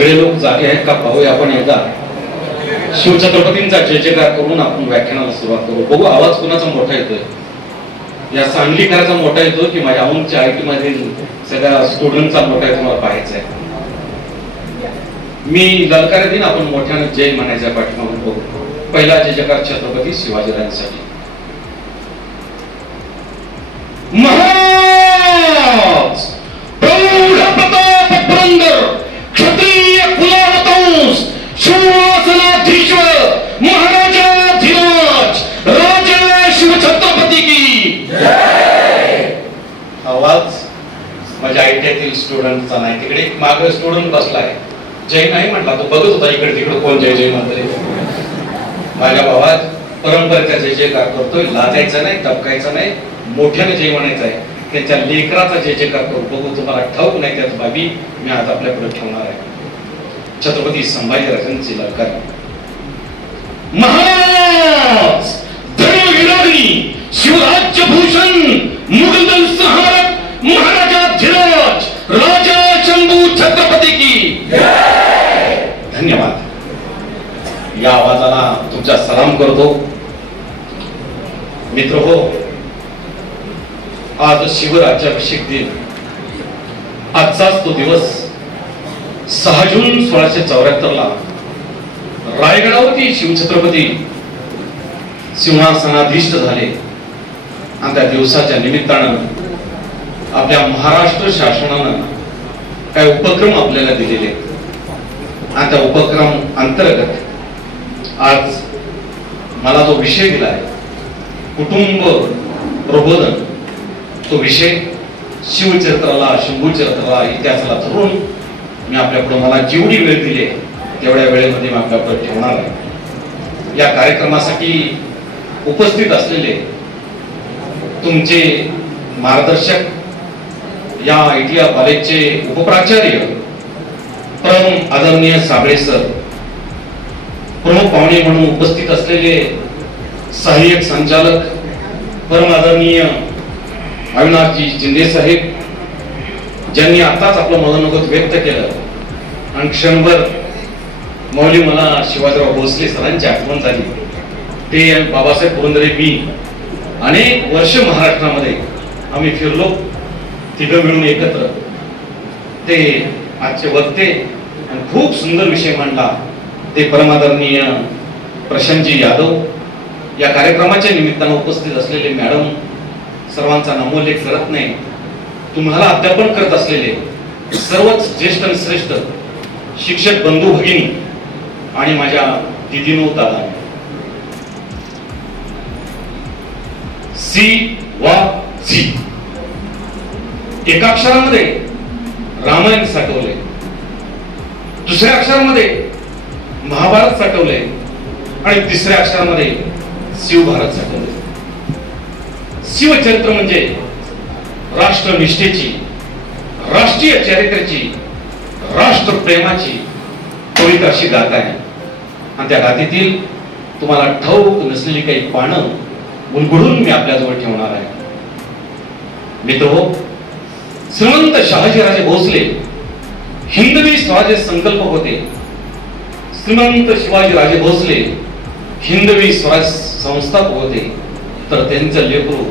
सगळे लोक जागे आहेत का पाहूया आपण एकदा शिवछत्रपतींचा जय जयकार करून आपण व्याख्यानाला सुरुवात करू. बघू आवाज कोणाचा मोठा येतोय. या सांगलीकरांचा मोठा येतो की माझ्या औंधच्या आयटी मधील सगळ्या स्टुडंटचा मोठा येतो मला पाहायचा आहे. मी ललकार दिन आपण मोठ्याने जय म्हणायच्या पाठीमागून बघू. पहिला जय जयकार छत्रपती शिवाजीराजांसाठी. महाराज प्रौढ प्रताप पुरंदर क्षत्रिय कुलावतंस सिंहासनाधीश्वर महाराजाधिराज राजे शिवछत्रपती की जय. आवाज माझ्या आयटीआयतील स्टुडंटचा नाही. तिकडे एक मागे स्टुडंट बसलाय. जय नाही म्हटला तो बघत होता इकडे तिकडे कोण जय जय म्हणतोय. माझ्या भावात परंपरेचा जय जयकार करतोय. लाजायचं नाही, टपकायचं नाही, मोठ्याने जय म्हणायचं आहे. त्यांच्या लेकराचा जय जयकार करू. बघू तुम्हाला ठाऊक नाही त्याच बाबी मी आज आपल्याकडे ठेवणार आहे. छत्रपती संभाजीराजांची ललकार. महाराज धर्मविरागिणी शिवराज्यभूषण मुघल संहारक महाराजाधिराज राजा शंभू छत्रपती की जय. धन्यवाद. या आवाजाला तुमचा सलाम करतो. मित्र हो, आज शिवराज्याभिषेक दिन. आजचाच तो दिवस 6 जून 1674 ला रायगडावरती शिवछत्रपती सिंहासनाधीष्ट झाले. आणि त्या दिवसाच्या निमित्तानं आपल्या महाराष्ट्र शासनानं काही उपक्रम आपल्याला दिलेले. आणि त्या उपक्रम अंतर्गत आज मला जो विषय दिलाय कुटुंब प्रबोधन, तो विषय शिवचरित्राला, शंभूचरित्राला, इतिहासाला धरून मी आपल्याकडे मला जेवढी वेळ दिली तेवढ्या वेळेमध्ये मी आपल्याकडे ठेवणार आहे. या कार्यक्रमासाठी उपस्थित असलेले तुमचे मार्गदर्शक, या आयटीआय कॉलेजचे उपप्राचार्य परम आदरणीय साबळे सर, प्रमुख पाहुणे म्हणून उपस्थित असलेले सहाय्यक संचालक परम आदरणीय अविनाशजी जिंदे साहेब, ज्यांनी आताच आपलं मनोगत व्यक्त केलं. आणि क्षणभर मौली मला शिवाजीराव भोसले सरांची आठवण झाली. ते बाबासाहेब पुरंदरे मी अनेक वर्ष महाराष्ट्रामध्ये आम्ही फिरलो, तिघं मिळून एकत्र. ते आजचे वक्ते आणि खूप सुंदर विषय मांडला ते परमादरणीय प्रशांतजी यादव. या कार्यक्रमाच्या निमित्तानं उपस्थित असलेले मॅडम, सर्वांचा नामोल्लेख करत नाही. तुम्हाला अध्यापन करत असलेले सर्वच ज्येष्ठ आणि श्रेष्ठ शिक्षक बंधू भगिनी आणि माझ्या दिदीनो दादा. सी वा सी एका अक्षरामध्ये रामायण साठवले, दुसऱ्या अक्षरामध्ये महाभारत साठवले आणि तिसऱ्या अक्षरामध्ये शिवभारत साठवले. शिवचरित्र म्हणजे राष्ट्रनिष्ठेची, राष्ट्रीय चरित्राची, राष्ट्रप्रेमाची पवित्र अशी गाथा आहे. आणि त्या गाथेतील तुम्हाला ठाऊक नसलेली काही पानं उलगडून मी आपल्याजवळ ठेवणार आहे. मित्रहो, श्रीमंत शहाजीराजे भोसले हिंदवी स्वराज्याचे संकल्प होते. श्रीमंत शिवाजीराजे भोसले हिंदवी स्वराज संस्थापक होते. तर त्यांचं लेकरू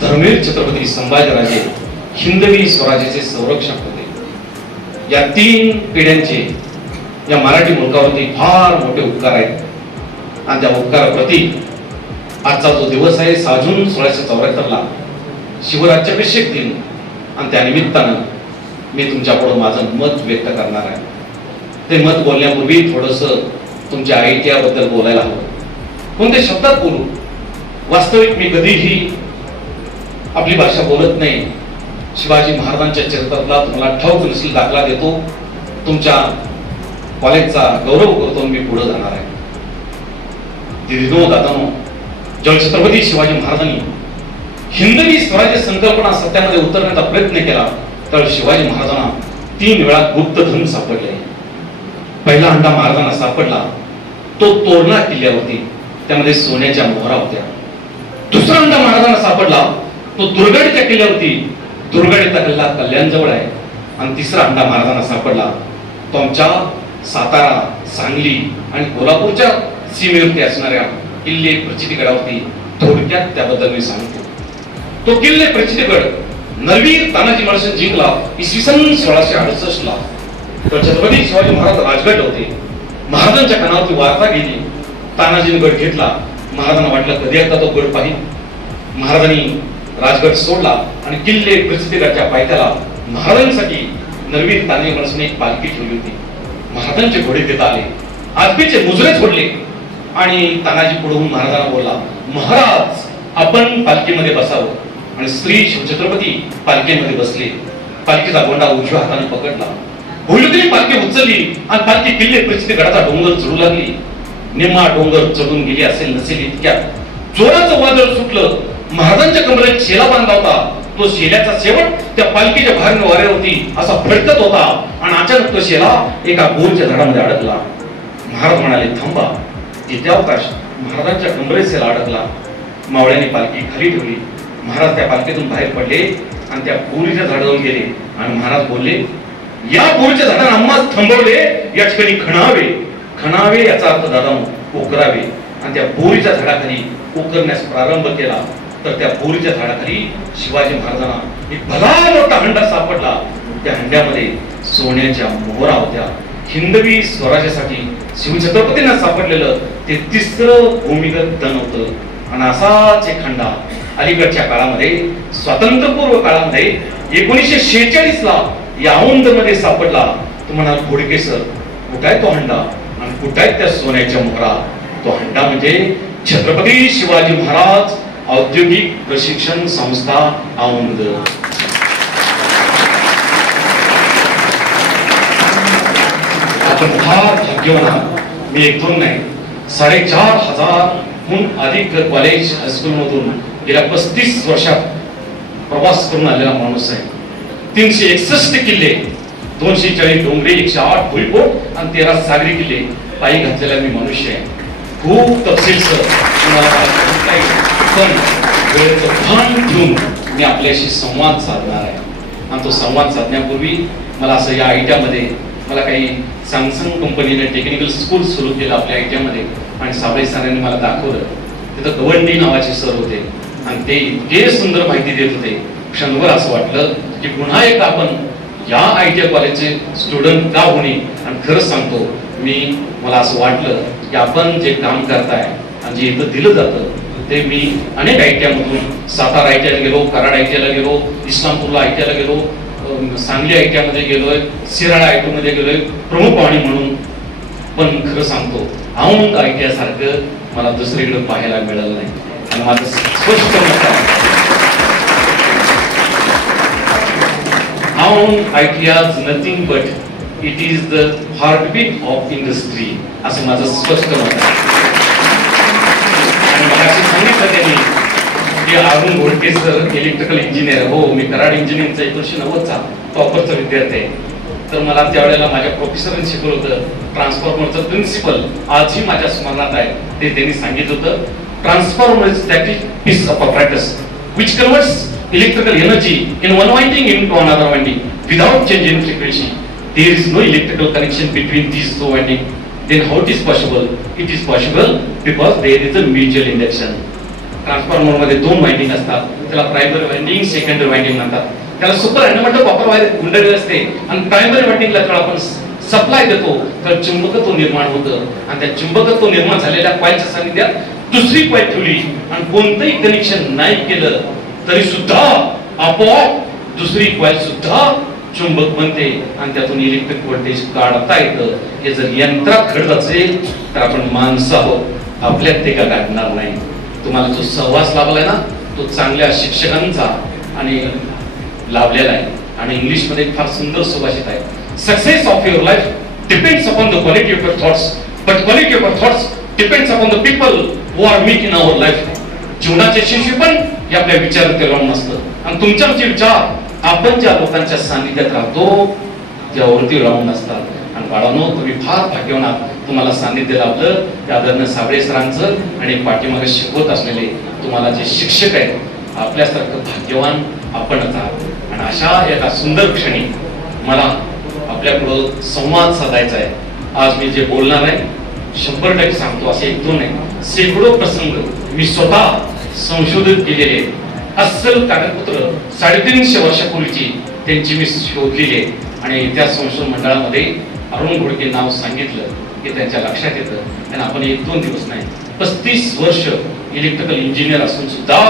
धर्मवीर छत्रपती संभाजीराजे हिंदवी स्वराज्याचे संरक्षक होते. या 3 पिढ्यांचे या मराठी मुलकावरती फार मोठे उपकार आहेत. आणि त्या उपकाराप्रती आजचा जो दिवस आहे 6 जून 1674 ला शिवराज्याभिषेक दिन, आणि त्या निमित्तानं मी तुमच्यापुढे माझं मत व्यक्त करणार आहे. ते मत बोलण्यापूर्वी थोडंसं तुमच्या आयटीआयबद्दल बोलायला हवं. कोणत्या शब्दात बोलू? वास्तविक मी कधीही आपली भाषा बोलत नाही. शिवाजी महाराजांच्या चरित्रातला तुम्हाला ठाऊक नसेल दाखला देतो, तुमच्या कॉलेजचा गौरव करतो. मी पुढे जाणार आहे. दिदीनो दादानो, जेव्हा छत्रपती शिवाजी महाराजांनी हिंदवी स्वराज्य संकल्पना सत्यामध्ये उतरण्याचा प्रयत्न केला तर शिवाजी महाराजांना 3 वेळा गुप्तधन सापडले. पहिला अंडा महाराजांना सापडला तो तोरणा किल्ल्यावरती, त्यामध्ये सोन्याच्या मोहरा होत्या. दुसरा अंडा महाराजांना सापडला तो दुर्गडच्या किल्ल्यावरती, दुर्गडचा किल्ला कल्याण जवळ आहे. आणि तिसरा अंडा महाराजांना सापडला तुमच्या सातारा, सांगली आणि कोल्हापूरच्या सीमेवरती असणाऱ्या किल्ले प्रचितीगडावरती थोडक्यात त्याबद्दल मी सांगतो. तो किल्ले प्रचितीगड नरवीर तानाजी महाराज जिंकला इसवी सन 1668 ला. तर छत्रपती शिवाजी महाराज राजगड होते. महाराजांच्या कानावरती वार्ता गेली. तानाजीने गड घेतला. महाराजांना वाटलं कधी एकदा तो गड पाहिजे. महाराजांनी राजगड सोडला आणि किल्ले प्रचितीगडच्या पायथ्याला महाराजांसाठी नरवीर तानाजी महाराजांनी एक पालखी ठेवली होती. महाराजांचे घोडे देता आले. आजबीचे मुजरे फोडले आणि तानाजी पुढून महाराजांना बोलला, महाराज आपण पालखीमध्ये बसावं. आणि श्री शिवछत्रपती पालखीमध्ये बसले. पालखीचा गोंडा उजव्या हाताने पकडला. होळीतली पालखी उचलली आणि पालखी किल्ले प्रचितीगडाचा डोंगर चढू लागली. निम्मा डोंगर चढून गेली असेल नसेल इतक्यात जोराचं वादळ सुटलं. महाराजांच्या कमरेत शेला बांधला होता. तो शेल्याचा शेवट त्या पालखीच्या बाहेर वाऱ्यावरती असा फडकत होता आणि अचानक तो शेला एका बोरच्या झाडामध्ये अडकला. महाराज म्हणाले, थांबा. तिथे अवकाश महाराजांच्या कमरेत शेला अडकला. मावळ्याने पालखी खाली ठेवली. महाराज त्या पालखीतून बाहेर पडले आणि त्या बोरीच्या झाडावर गेले आणि महाराज बोलले, या बोरीच्या झाडाने आम्हास थांबवले, या ठिकाणी खणावे. खणावे याचा अर्थ दादा उकरावे. आणि त्या बोरीच्या झाडाखाली उकरण्यास प्रारंभ केला. तर त्या बोरीच्या झाडाखाली शिवाजी महाराजांना एक भला मोठा हंडा सापडला. त्या हंड्यामध्ये सोन्याच्या मोहरा होत्या. हिंदवी स्वराज्यासाठी शिवछत्रपतींना सापडलेलं ते तिसरं भूमिगत धन होतं. आणि असाच एक हंडा अलीकडच्या काळामध्ये स्वातंत्र्यपूर्व काळामध्ये 1946 ला याओंद मध्ये सापडला. तो म्हणाल, घोडके सर कुठं आहे तो हंडा आणि कुठं आहेत त्या सोन्याच्या मोहरा? तो हंडा म्हणजे छत्रपती शिवाजी महाराज औद्योगिक प्रशिक्षण संस्था औंध. आपण फार भाग्यवान आहात. मी एक दोन नाही 4,500हून अधिक कॉलेज हायस्कूल मधून गेल्या 35 वर्षात प्रवास करून आलेला माणूस आहे. 361 किल्ले, 240 डोंगरे, 108 भुईकोट आणि 13 सागरी किल्ले पायी घातलेला मी मनुष्य आहे. खूप तपशील सर पण वेळेचं भान ठेवून मी आपल्याशी संवाद साधणार आहे. आणि तो संवाद साधण्यापूर्वी मला असं या आयटीआमध्ये मला काही सॅमसंग कंपनीने टेक्निकल स्कूल सुरू केलं आपल्या आयटीआमध्ये आणि साबळे सरांनी मला दाखवलं. तिथं गवंडी नावाचे सर होते आणि ते इतके सुंदर माहिती देत होते. क्षणभर असं वाटलं की पुन्हा एकदा आपण या आयटीआय कॉलेजचे स्टुडंट का होणे. आणि खरंच सांगतो मला असं वाटलं की आपण जे काम करताय आणि जे इथं दिलं जातं ते मी अनेक आयटीआय मधून सातारा आयटीआयला गेलो, कराड आयटीआयला गेलो, इस्लामपूरला आयटीआयला गेलो, सांगली आयटीआय मध्ये गेलोय, शिराळा आयटीआय मध्ये गेलोय प्रमुख पाहुणे म्हणून. पण खरं सांगतो औंध आयटीआय सारखं मला दुसरीकडे पाहायला मिळालं नाही. आणि माझं स्पष्ट मत आहे Aundh ITI nothing but it is the heartbeat of industry असं माझं स्पष्ट मत आहे. आणि मला असं सांगितलं त्यांनी की Arun Ghodke sir electrical engineer. हो, मी कराड इंजिनिअरिंगचा 1990चा टॉपरचा विद्यार्थी आहे. तर मला त्यावेळेला माझ्या प्रोफेसरने शिकवलं होतं ट्रान्सफॉर्मरचं प्रिन्सिपल आजही माझ्या स्मरणात आहे. ते त्यांनी सांगितलं होतं, transformer is that piece of apparatus which converts electrical energy in one winding into another winding without change in frequency. There is no electrical connection between these two windings. Then how it is possible? It is possible because there is a mutual induction. Transformer मध्ये 2 winding असतात. त्याला primary winding, secondary winding म्हणतात. त्याला super ॲडमंड copper wire गुंडाळलेली असते आणि primary वाइंडिंगला जेव्हा आपण supply देतो तर चुंबकत्व निर्माण होतं. आणि त्या चुंबकत्व निर्माण झालेल्या कॉइलच्या सानिध्यात दुसरी कॉइल ठेवली आणि कोणतंही कनेक्शन नाही केलं तरी सुद्धा आपोआप दुसरी कॉइल सुद्धा चुंबक बनते आणि त्यातून इलेक्ट्रिक व्होल्टेज काढता येतं. हे जर यंत्रात घडत असेल तर आपण माणसं आहोत, आपल्यात ते का घडणार नाही. तुम्हाला जो सहवास लाभलाय ना तो चांगल्या शिक्षकांचा आणि लाभलेला आहे. आणि इंग्लिश मध्ये फार सुंदर सुभाषित आहे, success of your life depends upon the quality of your thoughts but quality of your thoughts depends upon the people who are meet in our life. जीवनाचे यशस्वी पण हे आपल्या विचारात राहून नसतं आणि तुमचे विचार आपण ज्या लोकांच्या सानिध्यात राहतो त्यावरती राहून असतात. आणि बाळांनो तुम्ही फार भाग्यवान आहात, तुम्हाला सानिध्य लाभलं त्या आदरणीय साबळे सरांचं आणि पाठीमागे शिकवत असलेले तुम्हाला जे शिक्षक आहेत आपल्यासारखं भाग्यवान आपणच आहात. आणि अशा एका सुंदर क्षणी मला आपल्यापुढं संवाद साधायचा आहे. आज मी जे बोलणार आहे 100% सांगतो, असे एक दोन नाही, शेकडो प्रसंग मी स्वतः संशोधित केलेले अस्सल कागदपत्र 350 वर्षापूर्वीची त्यांची मी शोधलेली आहे. आणि त्या संशोधन मंडळामध्ये अरुण घोडके नाव सांगितलं की त्यांच्या लक्षात येतं. आणि आपण 1-2 दिवस नाही 35 वर्ष इलेक्ट्रिकल इंजिनियर असून सुद्धा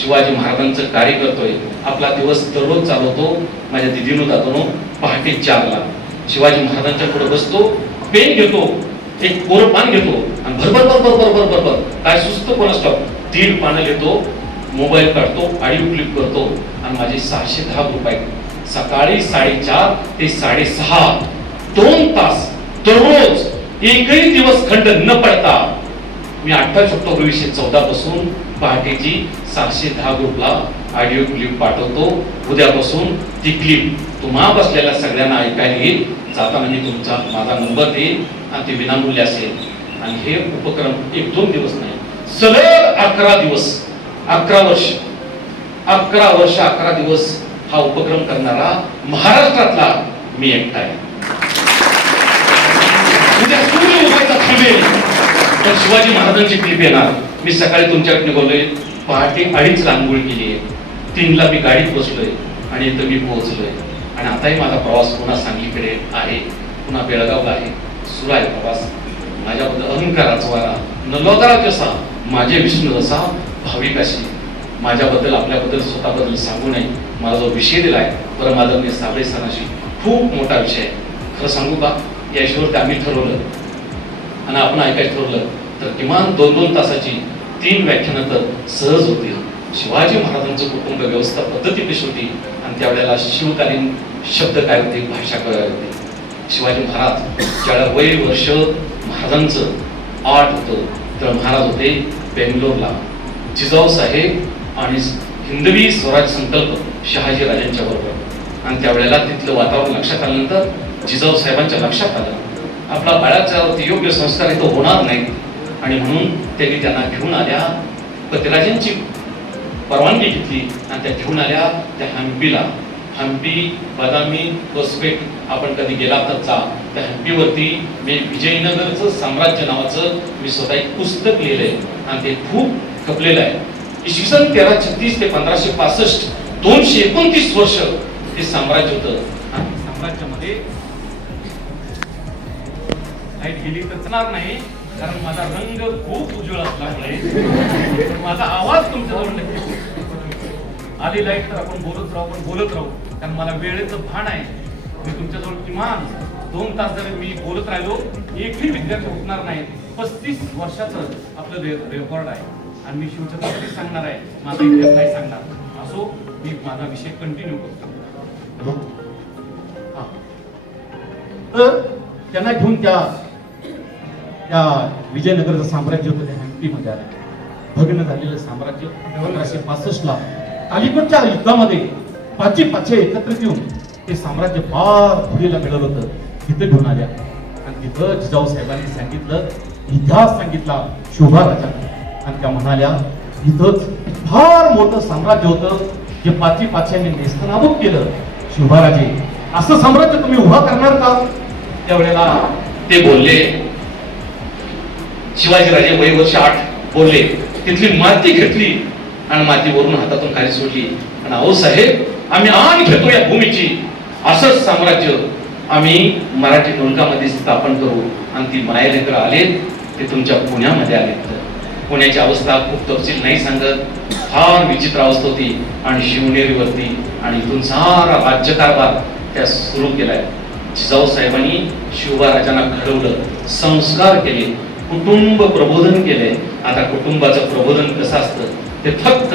शिवाजी महाराजांचं कार्य करतोय. आपला दिवस दररोज चालवतो. माझ्या दिदीनो दादोनो पहाटे 4ला शिवाजी महाराजांच्या पुढे बसतो, पेन घेतो, एक कोरं पान घेतो आणि भरभर भरभर भरभर भरभर काय सुचतं कोणास ठाऊक 3 पानं घेतो, मोबाईल काढतो, ऑडिओ क्लिप करतो आणि माझे 610 रुपये सकाळी 4:30 ते 6:30 2 तास दररोज एकही दिवस खंड न पडता मी 28 ऑक्टोबर 2014 पासून पहाटेची 710 ग्रुपला ऑडिओ क्लिप पाठवतो. उद्यापासून ती क्लिप तुम्हा बसलेल्या सगळ्यांना ऐकायला येईल. जाताना मी तुमचा माझा नंबर देईल आणि ते विनामूल्य असेल. आणि हे उपक्रम 1-2 दिवस नाही, सलग 11 दिवस 11 वर्ष 11 दिवस हा उपक्रम करणारा महाराष्ट्रातला मी एकटा आहे. उद्या सूर्य उभायचा थांबेल तर शिवाजी महाराजांची क्लिप येणार. मी सकाळी तुमच्याकडे निघालोय, पहाटे 2:30ला आंघोळ केली आहे, 3ला मी गाडीत बसलोय आणि इथं मी पोहोचलोय. आणि आताही माझा प्रवास पुन्हा सांगलीकडे आहे, पुन्हा बेळगावला आहे, सुरू आहे प्रवास. माझ्याबद्दल अहंकाराचा वारा नलोदरा जसा, माझे विष्णू जसा भाविक अशी. माझ्याबद्दल आपल्याबद्दल स्वतःबद्दल सांगू नये. मला जो विषय दिला आहे परमादरणीय साबळे सरांशी खूप मोठा विषय आहे. खरं सांगू का, याशिवाय आम्ही ठरवलं आणि आपण ऐकायचं ठरवलं तर किमान 2-2 तासाची 3 व्याख्यानं तर सहज होतील. शिवाजी महाराजांचं कुटुंब व्यवस्था पद्धती कशी होती आणि त्यावेळेला शिवकालीन शब्द काय होते, भाषा काय होती. शिवाजी महाराज ज्यावेळेला वय वर्ष महाराजांचं 8 होतं तर महाराज होते बेंगलोरला. जिजाऊ साहेब आणि हिंदवी स्वराज संकल्प शहाजी राजांच्या बरोबर. आणि त्यावेळेला तिथलं वातावरण लक्षात आल्यानंतर जिजाऊ साहेबांच्या लक्षात आलं आपला बाळाच्यावरती योग्य संस्कार इथं होणार नाही. आणि म्हणून त्यांनी त्यांना घेऊन आल्या, पतिराजांची परवानगी घेतली आणि त्या घेऊन आल्या त्या हम्पीला. हम्पी, बदामी, होसपेट आपण कधी गेला तर जा. त्या हम्पीवरती मी विजयनगरचं साम्राज्य नावाचं मी स्वतः एक पुस्तक लिहिलंय आणि ते खूप खपलेलं आहे. इसवी सन 1336 ते 1565 229 वर्ष ते साम्राज्य होतं. आणि साम्राज्यामध्ये लाईट गेली तर चालणार नाही कारण माझा रंग खूप उज्ज्वल असल्यामुळे माझा आवाज तुमच्याजवळ नक्की आली लाईट तर आपण बोलत राहू कारण मला वेळेचं भान आहे. मी तुमच्याजवळ किमान 2 तास जर मी बोलत राहिलो एकही विद्यार्थी उठणार नाही. 35 वर्षाचं आपलं रेकॉर्ड आहे आणि मी शिवछत्रपती सांगणार आहे, माझा इतिहास नाही सांगणार. असो, मी माझा विषय कंटिन्यू करतो. तर त्यांना घेऊन त्या विजयनगरचं साम्राज्य होतं, त्या हम्पीमध्ये आलं. भग्न झालेलं साम्राज्य 1565ला अलीकडच्या युद्धामध्ये पाचे एकत्रित येऊन ते साम्राज्य फार पुढेला मिळवलं होतं. तिथं घेऊन आल्या आणि तिथं जिजाऊ साहेबांनी सांगितलं, इतिहास सांगितला शोभा राजा. आणि त्या म्हणाल्या इथंच फार मोठं साम्राज्य होतं जे पाचव्यांनी नेस्तनाबूत केलं. शोभाराजे असं साम्राज्य तुम्ही उभा करणार का? त्यावेळेला ते बोलले, शिवाजीराजे वय वर्ष 8 बोलले, तिथली माती घेतली आणि मातीवरून हातातून खाली सोडली आणि अहो साहेब आम्ही आण घेतो या भूमीची. असंच साम्राज्य आम्ही मराठी मुलकामध्ये स्थापन करू. आणि ती मायलेकर आले ते तुमच्या पुण्यामध्ये आले. पुण्याची अवस्था खूप तपशील नाही सांगत, फार विचित्र अवस्था होती. आणि शिवनेरीवरती आणि इथून सारा राज्यकारभार त्या सुरू केलाय. जिजाऊ साहेबांनी शिवबा घडवलं, संस्कार केले, कुटुंब प्रबोधन केले. आता कुटुंबाचं प्रबोधन कसं असतं ते फक्त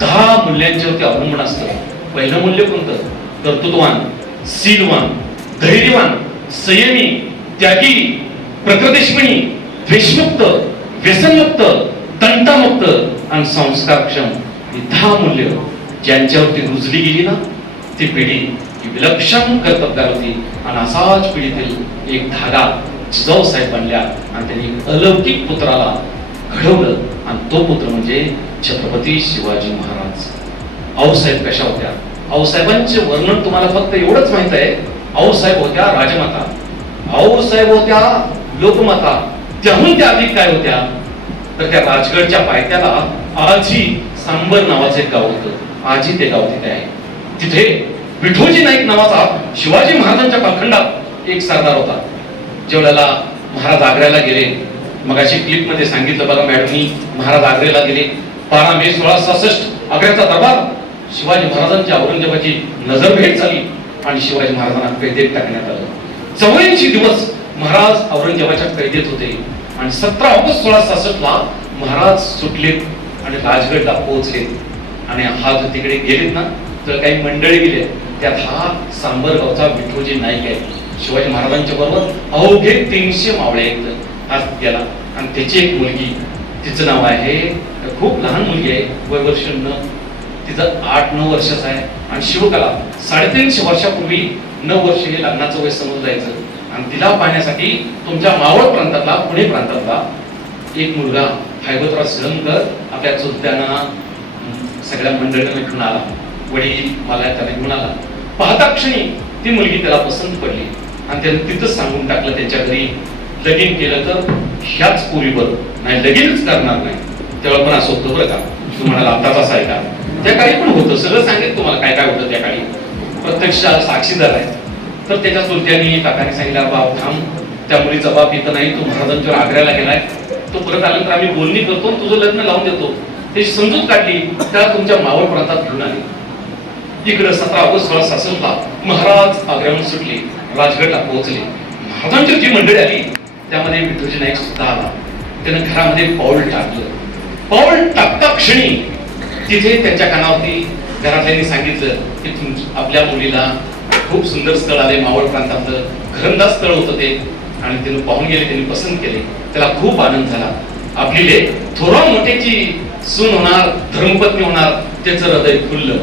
10 मूल्यांच्यावरती अवलंबून असतं. पहिलं मूल्य कोणतं? कर्तृत्ववान, शीलवान, धैर्यवान, संयमी, त्यागी, प्रकृतिष्मणी, द्वेषमुक्त, व्यसनमुक्त, तंटामुक्त आणि संस्कारक्षम. ही 10 मूल्य ज्यांच्यावरती रुजली गेली ना ती पिढी ही विलक्षण कर्तबगार होती. आणि असाच पिढीतील एक धागा जिजाऊ साहेब बनल्या आणि त्यांनी अलौकिक पुत्राला घडवलं. आणि तो पुत्र म्हणजे छत्रपती शिवाजी महाराज. आऊसाहेब कशा होत्या? आऊसाहेबांचे वर्णन तुम्हाला फक्त एवढंच माहित आहे आऊसाहेब होत्या राजमाता, आऊसाहेब होत्या लोकमाता, त्याहून त्या अधिक काय होत्या तर त्या राजगडच्या पायथ्याला आजी सांबर नावाचं एक गाव होतं. आजी ते गाव तिथे आहे. तिथे विठोजी नाईक नावाचा शिवाजी महाराजांच्या पाखंडात एक सरदार होता. जेवढ्याला महाराज आग्र्याला गेले, मगाशी क्लिप मध्ये सांगितलं बघा मॅडमनी, महाराज आग्र्याला गेले 12 मे 1666 आग्र्याचा दरबार, शिवाजी महाराजांची औरंगजेबाची नजरभेट झाली आणि शिवाजी महाराजांना कैदेत टाकण्यात आलं. 84 दिवस महाराज औरंगजेबाच्या कैदेत होते आणि 17 ऑगस्ट 1666 ला महाराज सुटले आणि राजगडला पोहोचले. आणि हा जो तिकडे गेलेत ना तर काही मंडळी गेले, त्यात हा सांबर गावचा विठोजी नाईक आहे. शिवाजी महाराजांच्या बरोबर अवघे 300 मावळे आहेत. हा गेला आणि त्याची एक मुलगी, तिचं नाव आहे, खूप लहान मुलगी आहे, वय वर्ष तिचं 8-9 वर्षाचं आहे. आणि शिवकाला 350 वर्षापूर्वी 9 वर्ष हे लग्नाचं वय समजलं जायचं. आणि तिला पाहण्यासाठी तुमच्या मावळ प्रांतातला, पुणे प्रांतातला एक मुलगा हैबतराव सहनकर आपल्या चुलत्यांना सगळ्या मंडळींना घेऊन आला. वडील मला त्याला घेऊन आला. पाहता क्षणी ती मुलगी त्याला पसंत पडली आणि त्याने तिथंच सांगून टाकलं त्यांच्या घरी, लगीन केलं तर ह्याच पोरीवर, नाही लगीनच करणार नाही. तेव्हा पण असं होतं बरं का, तू म्हणाला आताच असं आहे का, त्या काळी पण होतं. सगळं सांगेल तुम्हाला काय काय होतं त्या काळी, प्रत्यक्ष साक्षीदार आहे. तर त्याच्या चुलत्यांनी काकाने सांगितलं बाप थांब, त्या मुलीचा बाप इथं नाही, तो महाराजांच्यावर आग्र्याला गेलाय, तो परत आल्यानंतर आम्ही बोलणी करतो, तुझं लग्न लावून देतो. त्याची समजूत काढली, त्या तुमच्या मावळ प्रांतात घेऊन आली. इकडे 17 ऑगस्ट 1666 ला महाराज आग्र्याहून सुटले, राजगडला पोहोचले. महाराजांची जी मंडळी आली त्यामध्ये विठोजी नाईक सुद्धा आला. त्यानं घरामध्ये पाऊल टाकलं. पाऊल टाकता क्षणी तिथे त्यांच्या कानावरती घरातल्यांनी सांगितलं की आपल्या मुलीला खूप सुंदर स्थळ आले, मावळ प्रांतातलं घरंदाज स्थळ होतं ते, आणि त्यानं पाहून गेले, त्यांनी पसंत केले. त्याला खूप आनंद झाला. आपली लेक थोरा मोठ्याची सून होणार, धर्मपत्नी होणार, त्याचं हृदय फुललं.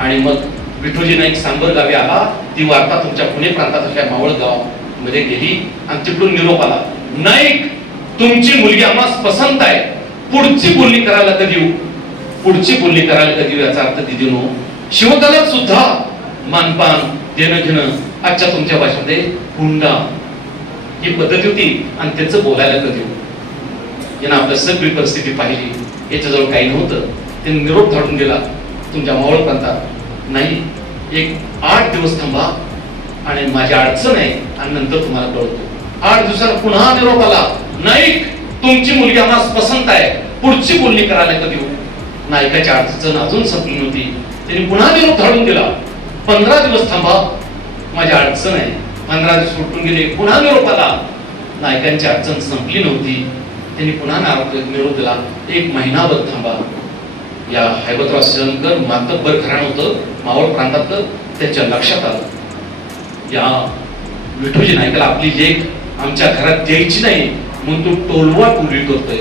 आणि मग विठोजी नाईक सांबर गावी आला. ती वार्ता तुमच्या पुणे प्रांतातल्या मावळ गाव मध्ये गेली आणि तिकडून निरोप आला, नाईक तुमची मुलगी आम्हाला पसंत आहे, पुढची बोलणी करायला कधी येऊ, पुढची बोलणी करायला कधी येऊ, याचा अर्थ दिदी नो शिवकालात सुद्धा मानपान देणं घेणं आजच्या तुमच्या भाषेमध्ये हुंडा ही पद्धती होती. आणि त्याचं बोलायला कधी येऊ. यानं आपल्या सगळी परिस्थिती पाहिली, याच्याजवळ काही नव्हतं. ते निरोप धाडून गेला तुमच्या मावळ प्रांतात, नाही एक 8 दिवस थांबा आणि माझी अडचण आहे आणि नंतर तुम्हाला कळवतो. 8 दिवसाला पुन्हा निरोप आला, नाईक तुमची मुलगी आम्हाला पसंत आहे, पुढची बोलणी करायला कधी येऊ. नायकाची अडचण अजून संपली नव्हती. त्यांनी पुन्हा निरोप धाडून गेला, 15 दिवस थांबा माझी अडचण आहे. 15 दिवस सुटून गेले, पुन्हा निरोप आला, नायकांची अडचण संपली नव्हती. त्यांनी पुन्हा निरोप दिला, 1 महिनाभर थांबा. या हैबतराव सहनकर मातब्बर घराणं होतं मावळ प्रांतातलं, त्याच्या लक्षात आलं या विठोजी नाईकाला आपली लेक आमच्या घरात द्यायची नाही म्हणून तो टोलवा टोलवी करतोय.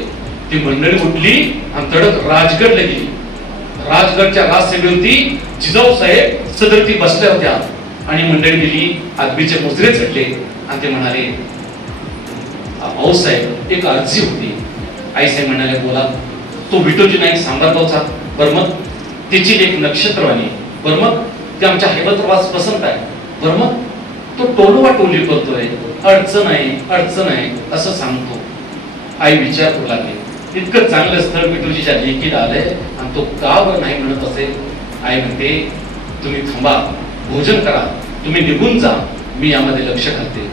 ती मंडळी उठली आणि तडक राजगडला गेली. राजगडच्या राजसभेवरती जिजाऊ साहेब सदरती बसल्या होत्या आणि मंडळी गेली, आदबीचे मुजरे चढले आणि ते म्हणाले, भाऊ साहेब एक अर्जी होती. आई साहेब म्हणाले बोला. तो विठोजी नाईक सांबारगावचा, बरं मग त्याची लेक नक्षत्रवाणी, बरं मग ते आमच्या हैबतरावास पसंत आहे, बरं मग तो टोलवा टोली करतोय, अडचण आहे असं सांगतो. आई विचार करू लागली, इतकं चांगलं स्थळ विठोजीच्या लेकीला आलंय आणि तो का बरं नाही म्हणत असेल. आई म्हणते तुम्ही थांबा, भोजन करा, तुम्ही निघून जा, मी यामध्ये लक्ष घालते.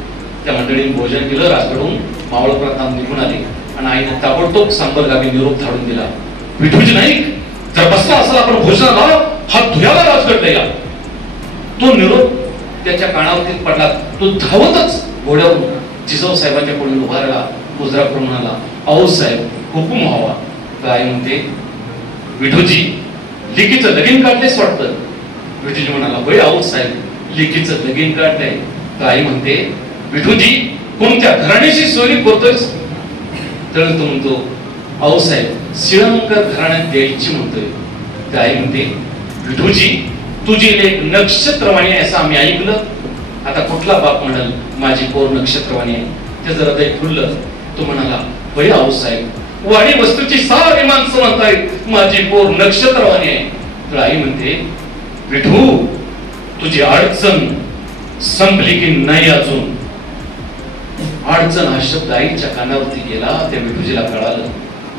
त्या मंडळीने भोजन केलं, राजगडून मावळ प्रांतात निघून आले आणि आईने ताबडतोब सांबर गावी निरोप धाडून दिला, विठोजी नाईक जर बसला असेल आपण भोजनाला, हा धुयाला राजगडला या. तो निरोप त्याच्या कानावरती पडला. तो धावतच घोड्यावरून जिजाऊ साहेबांच्या पुढे उभा राहिला, मुजरा करून म्हणाला, अहो साहेब हुकूम व्हावा. तर आई म्हणते, विठोजी लेकीचं लगीन काढलेच वाटतं. विठोजी म्हणाला, होय अहो साहेब लेकीचं लगीन काढलंय. तर आई म्हणते, विठोजी कोणत्या घराण्याशी सोयरी करतोयस. तर तो म्हणतो, अहो साहेब शिळंकर घराण्यात द्यायची म्हणतोय. तर आई म्हणते, विठोजी तुझी लेक नक्षत्रवाणी आहे असं आम्ही ऐकलं. आता कुठला बाप म्हणाल माझी पोर नक्षत्रवाणी आहे. त्याचं हृदय फुललं. तो म्हणाला, होय अहो साहेब वाडी वस्तूची सारी माणसं म्हणतायत माझी पोर नक्षत्रवाणी आहे. तर आई म्हणते, विठू तुझी अडचण संपली की नाही अजून. अडचण हा शब्द आईच्या कानावरती गेला. त्या विठूजीला कळालं,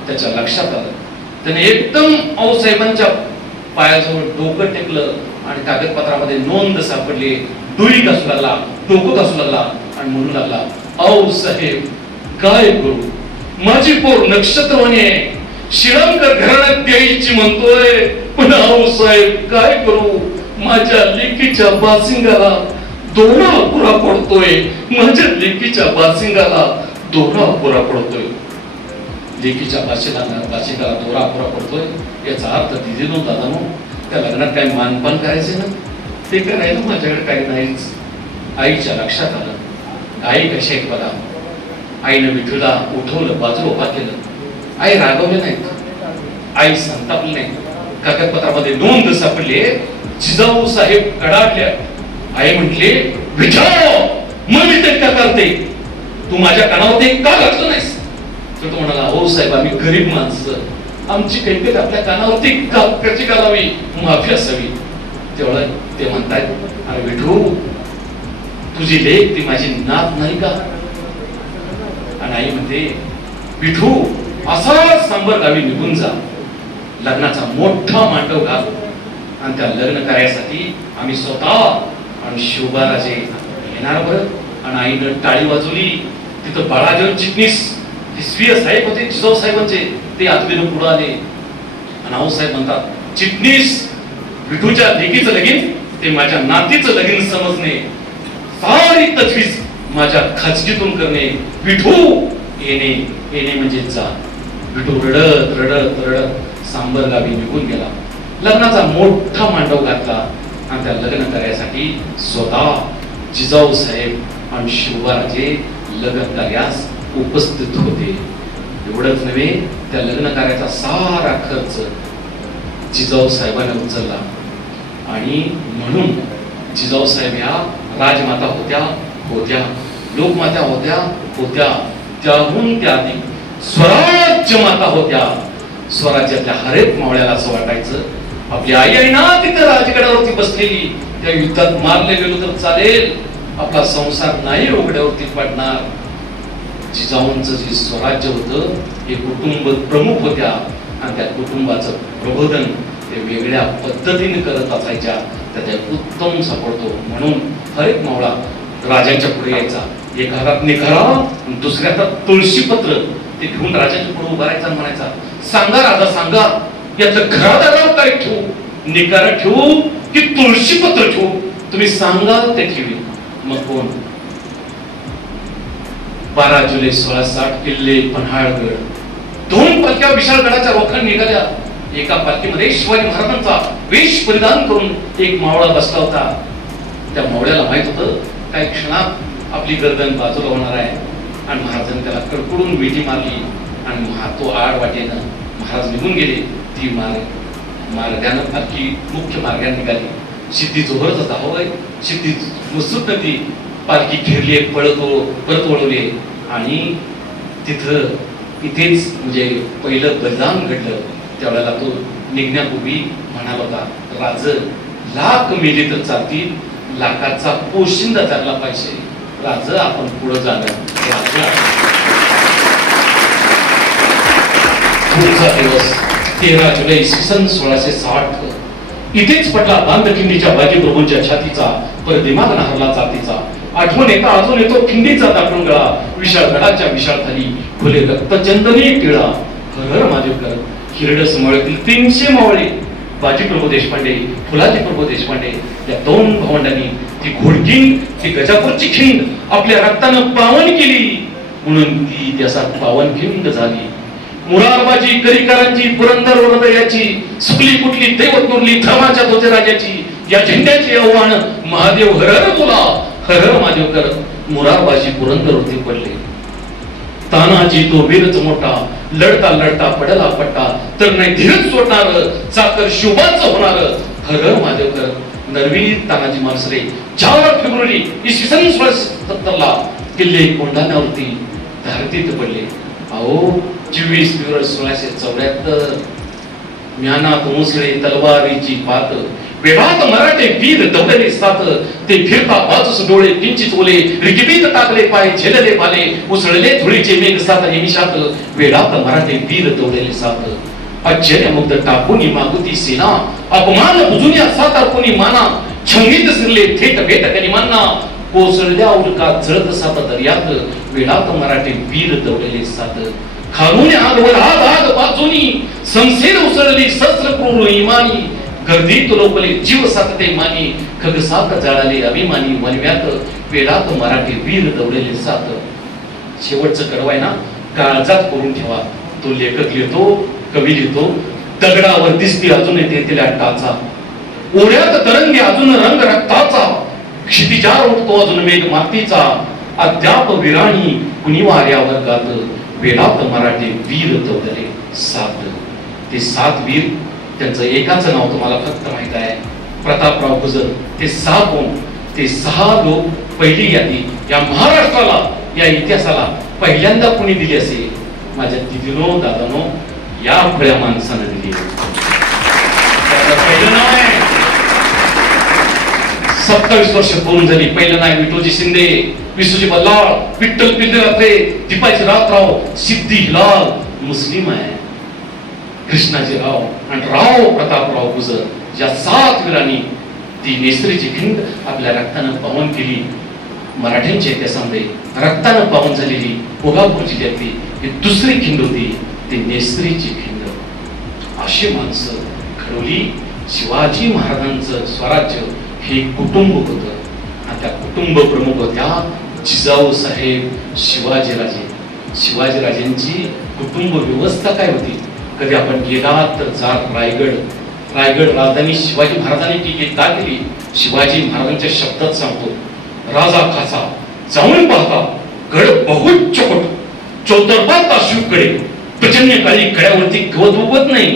त्याच्या लक्षात आलं. त्याने एकदम आऊसाहेबांच्या पायाजवळ डोकं टेकलं आणि कागदपत्रामध्ये नोंद सापडली. डोई घासू लागला, डोकं घासू लागला आणि म्हणू लागला, आऊसाहेब काय करू, माझी पोर नक्षत्रवाणी आहे, श्रीलंकर घराण्यात द्यायची म्हणतोय, पण आऊसाहेब काय करू, माझ्या लेकीच्या बासिंगाला दोरा अपुरा पडतोय, माझ्या लेकीच्या बासिंगाला दोरा अपुरा पडतोय. लेकीच्या बासिंगाला दोरा अपुरा पडतोय याचा अर्थ दिदीनो दादानो, त्या लग्नात काही मानपान करायचे ना, ते करायला माझ्याकडे काही नाहीच. आईच्या लक्षात आलं. आई कशी एक बघा, आईनं विठूला उठवलं, बाजूला उभा केलं. आई रागवले नाहीत, आई संतापली नाही. कागदपत्रामध्ये नोंद सापडली, जिजाऊ साहेब कडाडल्या. आई म्हटली, विठ्ठल मग मी ते का करते, तू माझ्या कानावरती का घातलं नाहीस. तर तो म्हणाला, हो साहेब आम्ही गरीब माणसं, आमची कैफियत आपल्या कानावरती कशी घालावी, माफी असावी. तेवढं ते म्हणतायत, अरे विठू तुझी लेक ती माझी नात नाही का. आणि आई म्हणते, विठू असा सांबर गावी निघून जा, लग्नाचा मोठा मांडव घाल आणि त्या लग्न कार्यासाठी आम्ही स्वतः आणि शिवबाराजे येणार बरं. आणि आईनं टाळी वाजवली. तिथं बाळादेव चिटणीस स्वीय साहेब होते जिजाऊ साहेबांचे, ते आतवीनं पुढे आले. आणि आऊसाहेब म्हणतात, चिटणीस विठूच्या लेकीचं लगीन ते माझ्या नातीचं लगीन समजणे, सारी तजवीज माझ्या खाजगीतून करणे. विठू येणे येणे म्हणजे जा. विठू रडत रडत रडत सांबर गावी निघून गेला. लग्नाचा मोठा मांडव घातला आणि त्या लग्न कार्यासाठी स्वतः जिजाऊ साहेब आणि शिवबाराजे लग्न कार्यास उपस्थित होते. एवढंच नव्हे, त्या लग्न कार्याचा सारा खर्च जिजाऊ साहेबांनी उचलला. आणि म्हणून जिजाऊ साहेब या राजमाता होत्या, लोकमाता होत्या, त्याहून त्या अधिक स्वराज्य माता होत्या. स्वराज्यातल्या हरेक मावळ्याला असं वाटायचं, आपली आई आहे ना तिथं राजगडावरती बसलेली, त्या युद्धात मारले गेलो तर चालेल, आपला संसार नाही उघड्यावरती पडणार. जिजाऊंचं जे स्वराज्य होतं हे कुटुंब प्रमुख होत्या आणि त्या कुटुंबाचं प्रबोधन ते वेगळ्या पद्धतीने करत असायच्या. त्यात उत्तम सापडतो. म्हणून हरेक मावळा राजांच्या पुढे यायचा, एका हातात निखारा आणि दुसऱ्या हातात तुळशीपत्र ते घेऊन राजाच्या पुढे उभा राहायचा आणि म्हणायचा, सांगा राजा सांगा, याचं घरादारात काय ठेवू, निखारा ठेवू की तुळशीपत्र ठेवू, तुम्ही सांगा ते ठेवी. मग कोण 12 जुलै 1660 किल्ले पन्हाळगड, 2 पालख्या विशाळगडाच्या रोखाने निघाल्या. एका पालखीमध्ये शिवाजी महाराजांचा वेश परिधान करून एक मावळा बसला होता. त्या मावळ्याला माहित होतं काही क्षणात आपली गर्दन बाजूला होणार आहे. आणि महाराजांनी त्याला कडकडून मिठी मारली आणि तो आड वाटेनं महाराज निघून गेले. ती मार्गानं पालखी मुख्य मार्गाने निघाली. सिद्धी जोहरच होता, होय सिद्धी मसूद नदी पालखी फिरली, परत वळवली. आणि इथेच म्हणजे पहिलं बलिदान घडलं. त्यावेळेला तो निघण्यापूर्वी म्हणाला होता, राज लाख मेले तर चालतील, लाखाचा पोशिंदा धरला पाहिजे. राज आपण पुढे जाणार. पुढचा दिवस 13 जुलै इसवी सन 1660 इथेच पटला बांधखिंडीच्या बाजीप्रभूंच्या छातीचा, पर दिमाग नाहरला जातीचा. आठवण येता अजून येतो खिंडीचा दाखवून गळा, विशाळगडाच्या विशाळ थाली खुले रक्तचंदनी टिळा. हर मादेवकर हिरडस मळ्यातील 300 मावळे, बाजीप्रभू देशपांडे, फुलाजी प्रभू देशपांडे या 2 भावंडांनी ती घोडकिंड, ती गजापूरची खिंड आपल्या रक्तानं पावन केली. म्हणून ती त्याचा पावनखिंड झाली. मुरारबाजी करिकारांची, पुरंदर वरदयाची, सुकली कुठली दैवत नुरली धर्माच्या धोते राजाची, या झेंड्याचे आव्हान महादेव हर बोला. हर महादेवकर मुरारबाजी पुरंदरवरती पडले. तानाजी तो वीरच मोठा, लढता लढता पडला पट्टा, तर नाही धीरच सोडणार, चाकर शिवबाचं होणार. हर महादेवकर नरवी तानाजी मालसरे 4 फेब्रुवारी इसवी सन 1670 किल्ले कोंढाण्यावरती धरतीत पडले. अहो 24 फेब्रुवारी 1674 म्यानात मुसळे तलवारीची पात, वेळात मराठे वीर दौडले सात, ते फिरता वाचूस डोळे किंचित ओले, रिकिबीत टाकले पाय झेलले पाले, उसळले धुळीचे मेघ सात निमिषात, वेळात मराठे वीर दौडले सात. आश्चर्य मुग्ध टाकून मागुती सेना, अपमान बुजुन्या सात कोणी माना, छंगीत सिरले थेट भेट गनिमांना, कोसळल्या उडका जळत सात दर्यात, वेळात मराठे वीर दौडले सात. खालून आगवर आग आग बाजूनी, संसेर उसळली शस्त्र क्रूर इमानी, गर्दीत लोकले जीव सातते मानी, खग सात जाळाले अभिमानी, वनव्यात वेळात मराठी वीर दौडले सात. शेवटचं कडवं आहे ना, काळजात करून ठेवा. तो लेखक लिहितो, कवी लिहितो, दगडावर दिसते अजून तेथील टाचा, ओढ्यात तरंगे अजून रंग रक्ताचा, क्षितिजार उठतो अजून मेघ मातीचा, अद्याप विराणी कुणी वाऱ्यावर गात, वेळात मराठी वीर दौडले सात. ते सात वीर, त्यांचं एकाचं नाव तुम्हाला फक्त माहित आहे, प्रतापराव गुजर. ते सहा कोण? ते सहा लोक पहिली यादी या महाराष्ट्राला, या इतिहासाला पहिल्यांदा कोणी दिली असेल? माझ्या दिदीनो दादानो, या खुळ्या माणसानं दिली. पहिलं नाव आहे, 27 वर्ष पूर्ण झाली. पहिलं नाव विठोजी शिंदे, विसुजी बल्लाळ, विठ्ठल पिंजरात्रे, दीपाजी रातराव, सिद्धी हिलाल, मुस्लिम आहे कृष्णाजी राव आणि राव प्रतापराव गुजर. या सात वीरांनी ती नेसरीची खिंड आपल्या रक्तानं पावन केली. मराठ्यांच्या इतिहासामध्ये रक्तानं पावन झालेली कोल्हापूर जिल्ह्यातली ही दुसरी खिंड होती, ती नेसरीची खिंड. अशी माणसं घडवली. शिवाजी महाराजांचं स्वराज्य हे कुटुंब होतं आणि त्या कुटुंब प्रमुख होत्या जिजाऊ साहेब शिवाजीराजे. शिवाजीराजेंची कुटुंब व्यवस्था काय होती? कधी आपण गेलात तर जात रायगड. रायगड राजधानी शिवाजी महाराजांनी का केली? शिवाजी महाराजांच्या शब्दात सांगतो, राजा खासा जाऊन पाहता गड बहुत चोट, चौतर्फा शिवकडे, प्रचंड काळी कड्यावरती गवत उगवत नाही.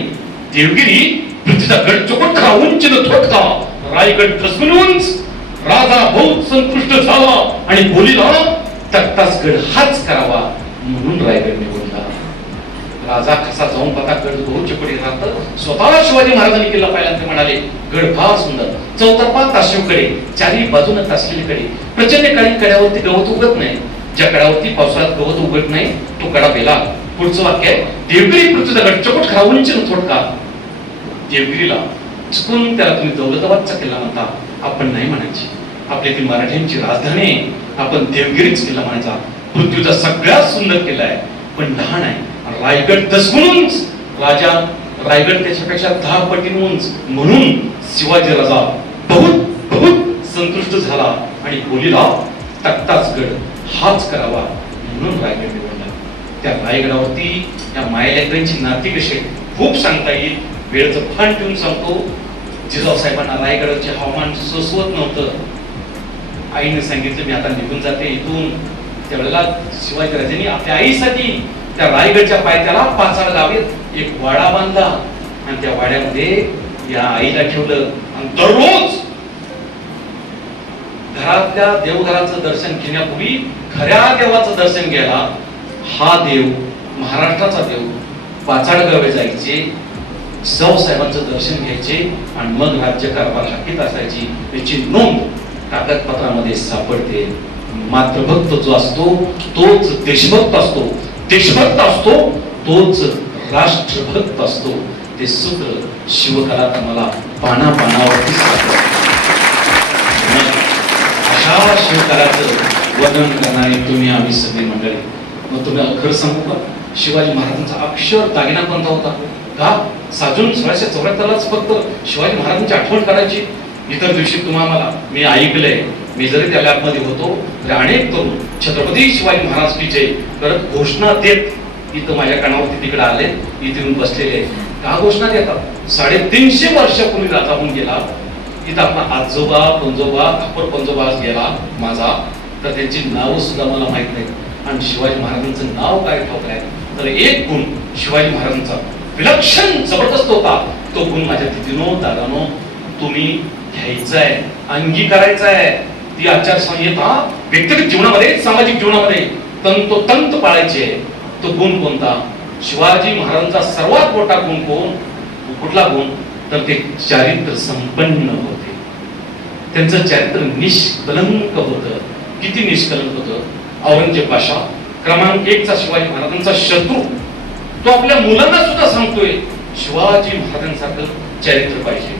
देवगिरी पृथ्वीचा गड चोपट करा, उंच न थोटका, रायगड ठसवून उंच. राजा बहुत संतुष्ट झाला आणि बोलिला, तख्तास गड हाच करावा, म्हणून रायगड निवडला. राजा कसा जाऊन पाहता गड बहुत चोपटी राहत. स्वतः शिवाजी महाराजांनी किल्ला पाहिला. ते म्हणाले, गड फार सुंदर, चौतर्फा ताशिवकडे, चारी बाजूने तासलेलीकडे, प्रचंड काळी कड्यावरती गवत उगत नाही. ज्या कड्यावरती पावसाळ्यात गवत उगत नाही तो कडा बेला. पुढचं वाक्य आहे, देवगिरी पृथ्वीचा गड चोपट खरा, उंच न थोडका. देवगिरीला चुकून त्याला तुम्ही दौलताबादचा किल्ला म्हणता, आपण नाही म्हणायची. आपल्या ती मराठ्यांची राजधानी, आपण देवगिरीच किल्ला म्हणायचा. पृथ्वीचा सगळ्यात सुंदर किल्ला आहे, पण लहान आहे. रायगड दसगुण उंच, राजा रायगड त्याच्यापेक्षा 10 पटीने उंच. म्हणून शिवाजी राजा बहुत बहुत संतुष्ट झाला आणि बोलिला, तख्ताच गड हाच करावा, म्हणून रायगड निवडला. त्या रायगडावरती या मायलेकरांची नाती कशी खूप सांगता येईल. वेळेचं भान ठेवून सांगतो, जिजाऊ साहेबांना रायगडाचे हवामान सोसवत नव्हतं. आईने सांगितलं, मी आता निघून जाते इथून. त्यावेळेला शिवाजीराजांनी आपल्या आईसाठी त्या रायगडच्या पायथ्याला पाचाड गावीत एक वाडा बांधला आणि त्या वाड्यामध्ये या आईला ठेवलं. आणि दररोज घरातल्या देवघराचं दर्शन घेण्यापूर्वी खऱ्या देवाचं दर्शन घ्यायला हा देव, महाराष्ट्राचा देव, पाचाड गावे जायचे, जिजाऊ साहेबांचं दर्शन घ्यायचे आणि मग राज्यकारभार हाकीत असायची. याची नोंद कागदपत्रामध्ये सापडते. मातृभक्त जो असतो तोच देशभक्त असतो, देशभक्त असतो तोच राष्ट्रभक्त असतो. ते सूत्र शिवकला तुम्हाला पाना पानावरती सापडतं. अशा शिवकलाचं वर्णन करणारे तुम्ही आम्ही सगळी मंडळी. मग तुम्ही खरं सांगू का, शिवाजी महाराजांचा अक्षर दागिना कोणता होता का? साजून 1674लाच फक्त शिवाजी महाराजांची आठवण करायची. इतर दिवशी तुम्हाला मी ऐकलंय, मी जरी त्या लॅबमध्ये होतो तरी अनेक तरुण छत्रपती शिवाजी महाराज की जय करत घोषणा देत इथं माझ्या कानावरती तिकडे आले, इथे येऊन बसलेले. का घोषणा देतात? 350 वर्षापूर्वी राजा होऊन गेला. इथं आपला आजोबा पंजोबा खापर पंजोबा गेला माझा, तर त्यांची नावं सुद्धा मला माहित नाही. आणि शिवाजी महाराजांचं नाव काय ठेवलंय तर एक गुण शिवाजी महाराजांचा विलक्षण जबरदस्त होता. तो गुण माझ्या दिदीनो दादानो तुम्ही घ्यायचा आहे, अंगीकारायचा आहे. ती आचारसंहिता व्यक्तिगत जीवनामध्ये, सामाजिक जीवनामध्ये तंतोतंत पाळायची आहे. तो गुण कोणता? शिवाजी महाराजांचा सर्वात मोठा गुण कोण? कुठला गुण? तर ते चारित्र्य संपन्न होते. त्यांचं चारित्र्य निष्कलंक होतं. किती निष्कलंक होतं? औरंगजेब बादशाह क्रमांक 1 चा शिवाजी महाराजांचा शत्रू, तो आपल्या मुलांना सुद्धा सांगतोय शिवाजी महाराजांसारखं चरित्र पाहिजे.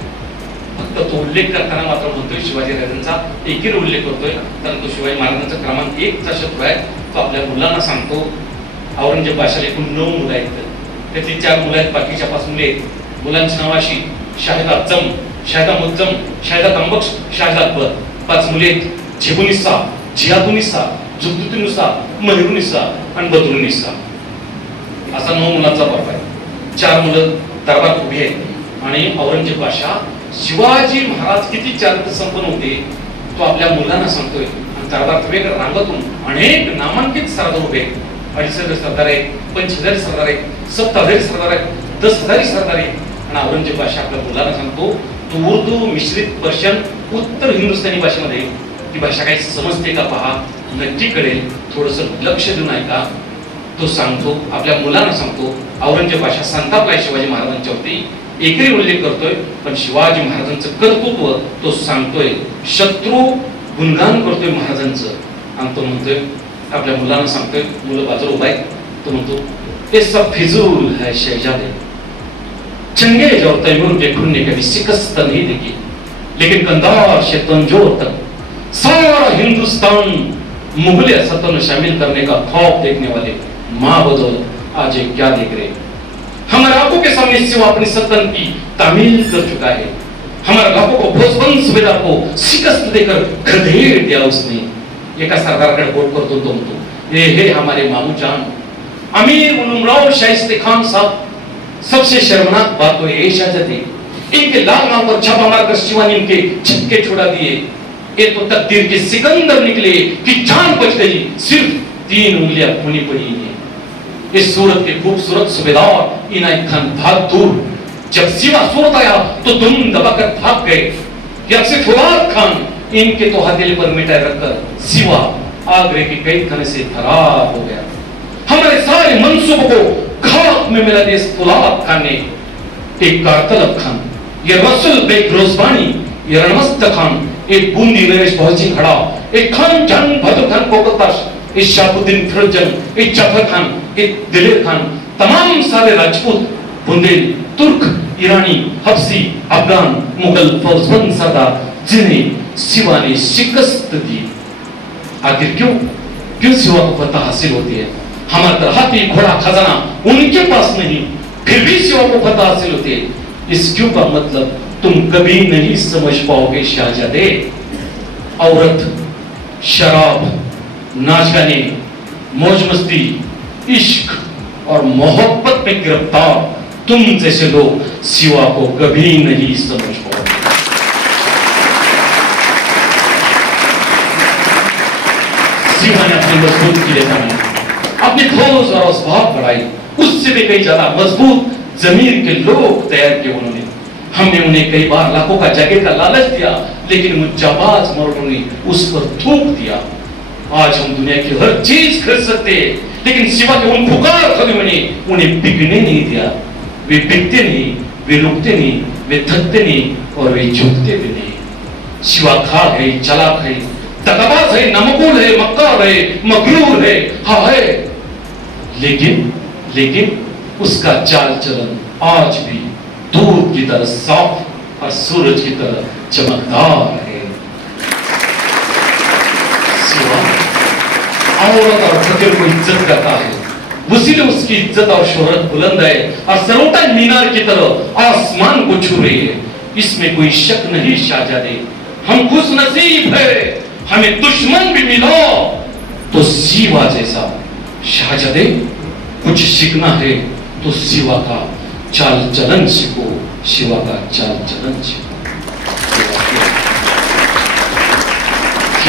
फक्त तो उल्लेख करताना मात्र म्हणतोय शिवाजी महाराजांचा एकेरी उल्लेख होतोय, परंतु शिवाजी महाराजांचा क्रमांक 1 चा शत्रू आहे. तो आपल्या मुलांना सांगतो. औरंगजेब बादशाहला एकूण 9 मुलं आहेत. त्यातली 4 मुलं आहेत, बाकीच्या 5 मुले आहेत. मुलांची नाव अशी: शाहिद अफजम, शाहिदा मुज्जम, शाहिदा तंबक्ष, शाहिद अकबर. 5 मुले आहेत: झेबुनिसा, जिहादुनिसा, जुद्दुनिसा, महिरुनिसा आणि बदरुनिसा. असा 9 मुलांचा बाप आहे. 4 मुलं दरबारात उभी आहेत आणि औरंगजेब बादशाह शिवाजी महाराज किती चारित्र्य संपन्न होते तो आपल्या मुलांना सांगतोय. आणि दरबारात वेगळ्या रांगातून अनेक नामांकित सरदार उभे आहेत. 2,500 सरदार आहेत, 5,000 सरदार आहेत, 7,000 सरदार आहेत, 10,000 सरदार आहेत. आणि औरंगजेब बादशाह आपल्या मुलांना सांगतो, तू उर्दू मिश्रित पर्शियन उत्तर हिंदुस्थानी भाषेमध्ये ती भाषा काही समजते का पहा, नक्की कळेल, थोडस लक्ष देऊन ऐका. तो सांगतो, आपल्या मुलांना सांगतो. औरंगजेब बादशाह संतापलाय शिवाजी महाराजांच्यावरती, एकरी उल्लेख करतोय, पण शिवाजी महाराजांचं कर्तृत्व तो सांगतोय. शत्रू गुणगान करतोय महाराजांचं. आणि तो म्हणतोय, आपल्या मुलांना सांगतोय, मुलं बाजूला उभा आहे. तो म्हणतो, ये सब फिजूल है शहजादे, चंगेज और तैमूर के खून ने कभी शिकस्त नहीं देखी, लेकिन कंधार से तंजौर तक सारा हिंदुस्तान मुगल सत्ता में शामिल करने का ख्वाब देखने वाले माँ बदौलत आज ये क्या देख रहे? हमारे आंखों के सामने सिवा अपनी सत्तन की तामील कर चुका है. हमारे लाखों को भोजबंद सुबेदार को शिकस्त देकर खदेड़ दिया उसने. एका सरदाराकडे बोट करतो तो म्हणतो, हे हमारे मामू जान अमीर उलुमराव शाइस्ते खान साहब, सबसे शर्मनाक बात तो ये शहजादे, इनके लाल नाम पर छापा मारकर शिवा ने इनके छक्के छुड़ा दिए. ये तो तकदीर के सिकंदर निकले कि जान बच गई, सिर्फ 3 उंगलियां खूनी पड़ी हैं. इस सूरत के खूबसूरत सुबेदार इनायत खान भाग दूर. जब सिवा सूरत आया तो दुम दबाकर भाग गए. से फुलाद खान इनके तो हथेली पर मिठाई रखकर सिवा आगरे के कैद खाने से फरार हो गया. हमारे सारे मंसूबों को खाक में मिला दिया इस फुलाद खान ने. एक कारतलब खान, ये रसूल बेग रोजबानी, ये रणमस्त खान, एक बूंदी नरेश बहुजी खड़ा, एक खान जान भद्र खान कोकताश, एक शाहबुद्दीन फिरोजन, एक जाफर खान, एक दिलेर खान, तमाम सारे राजपूत, बुंदेल, तुर्क, ईरानी, हफ्सी, अफगान, मुगल फौजबंद सरदार जिन्हें सिवा ने शिकस्त दी. आखिर क्यों सिवा को फतह हासिल होती है? हमारा तरह हाथी घोड़ा खजाना उनके पास नहीं, फिर भी सिवा को फतह हासिल होती है. इस क्यों का मतलब तुम कभी नहीं समझ पाओगे शहजादे. औरत, शराब, नाच गाने, मौज मस्ती, इश्क और मोहब्बत में गिरफ्तार तुम जैसे लोग सिवा को कभी नहीं समझ पाओगे. सिवा ने अपनी मजबूत किले बनाई, अपनी फौज और असबाब बढ़ाई. उससे भी कई ज्यादा मजबूत जमीर के लोग तैयार किए उन्होंने. हमने उन्हें कई बार लाखों का जगह का लालच दिया, लेकिन उन जाबाज मर्दों ने उस पर थूक दिया. आज हम दुनिया की हर चीज खरीद सकते हैं, लेकिन सिवा के उन पुकार खदियों ने उन्हें बिकने नहीं दिया. वे बिकते नहीं, वे रुकते नहीं, वे थकते नहीं और वे झुकते भी नहीं. सिवा खा है, चालाक है, दगाबाज है, नमकूल है, मक्कार है, मगरूर है, हाँ है, लेकिन उसका चाल चलन आज भी दूध की तरह साफ और सूरज की तरह चमकदार है. सिवा औरत और फकीर को इज्जत करता है, वसीले उसकी इज्जत और शोहरत बुलंद है और सरोटा मीनार की तरह आसमान को छू रही है. इसमें कोई शक नहीं शहजादे. हम खुश नसीब है, हमें दुश्मन भी मिला तो सिवा जैसा. शहजादे, कुछ सीखना है तो सिवा का चाल चलन सीखो, शिवा का चाल चलन सीखो.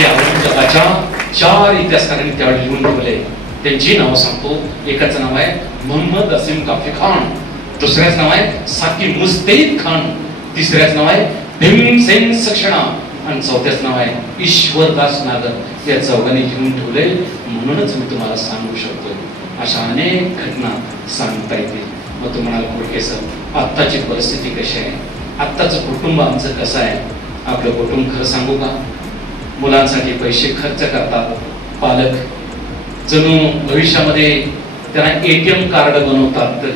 औरंगजेबाच्या 4 इतिहासकारांनी त्यावेळी लिहून ठेवले. त्यांची नावं सांगतो. एकाचं नाव आहे मोहम्मद असीम काफी खान, दुसऱ्याचं नाव आहे साकी मुस्तैद खान, तिसऱ्याचं नाव आहे भीमसेन सक्सेना आणि चौथ्याचं नाव आहे ईश्वरदास नागर. या चौघांनी लिहून ठेवले, म्हणूनच मी तुम्हाला सांगू शकतो. अशा अनेक घटना सांगता येतील. मग तुम्हाला कोळके सर, आत्ताची परिस्थिती कशी आहे? आत्ताचं कुटुंब आमचं कसं आहे, आपलं कुटुंब खरं सांगू का, मुलांसाठी पैसे खर्च करतात पालक, जणू भविष्यामध्ये त्यांना ATM कार्ड बनवतात,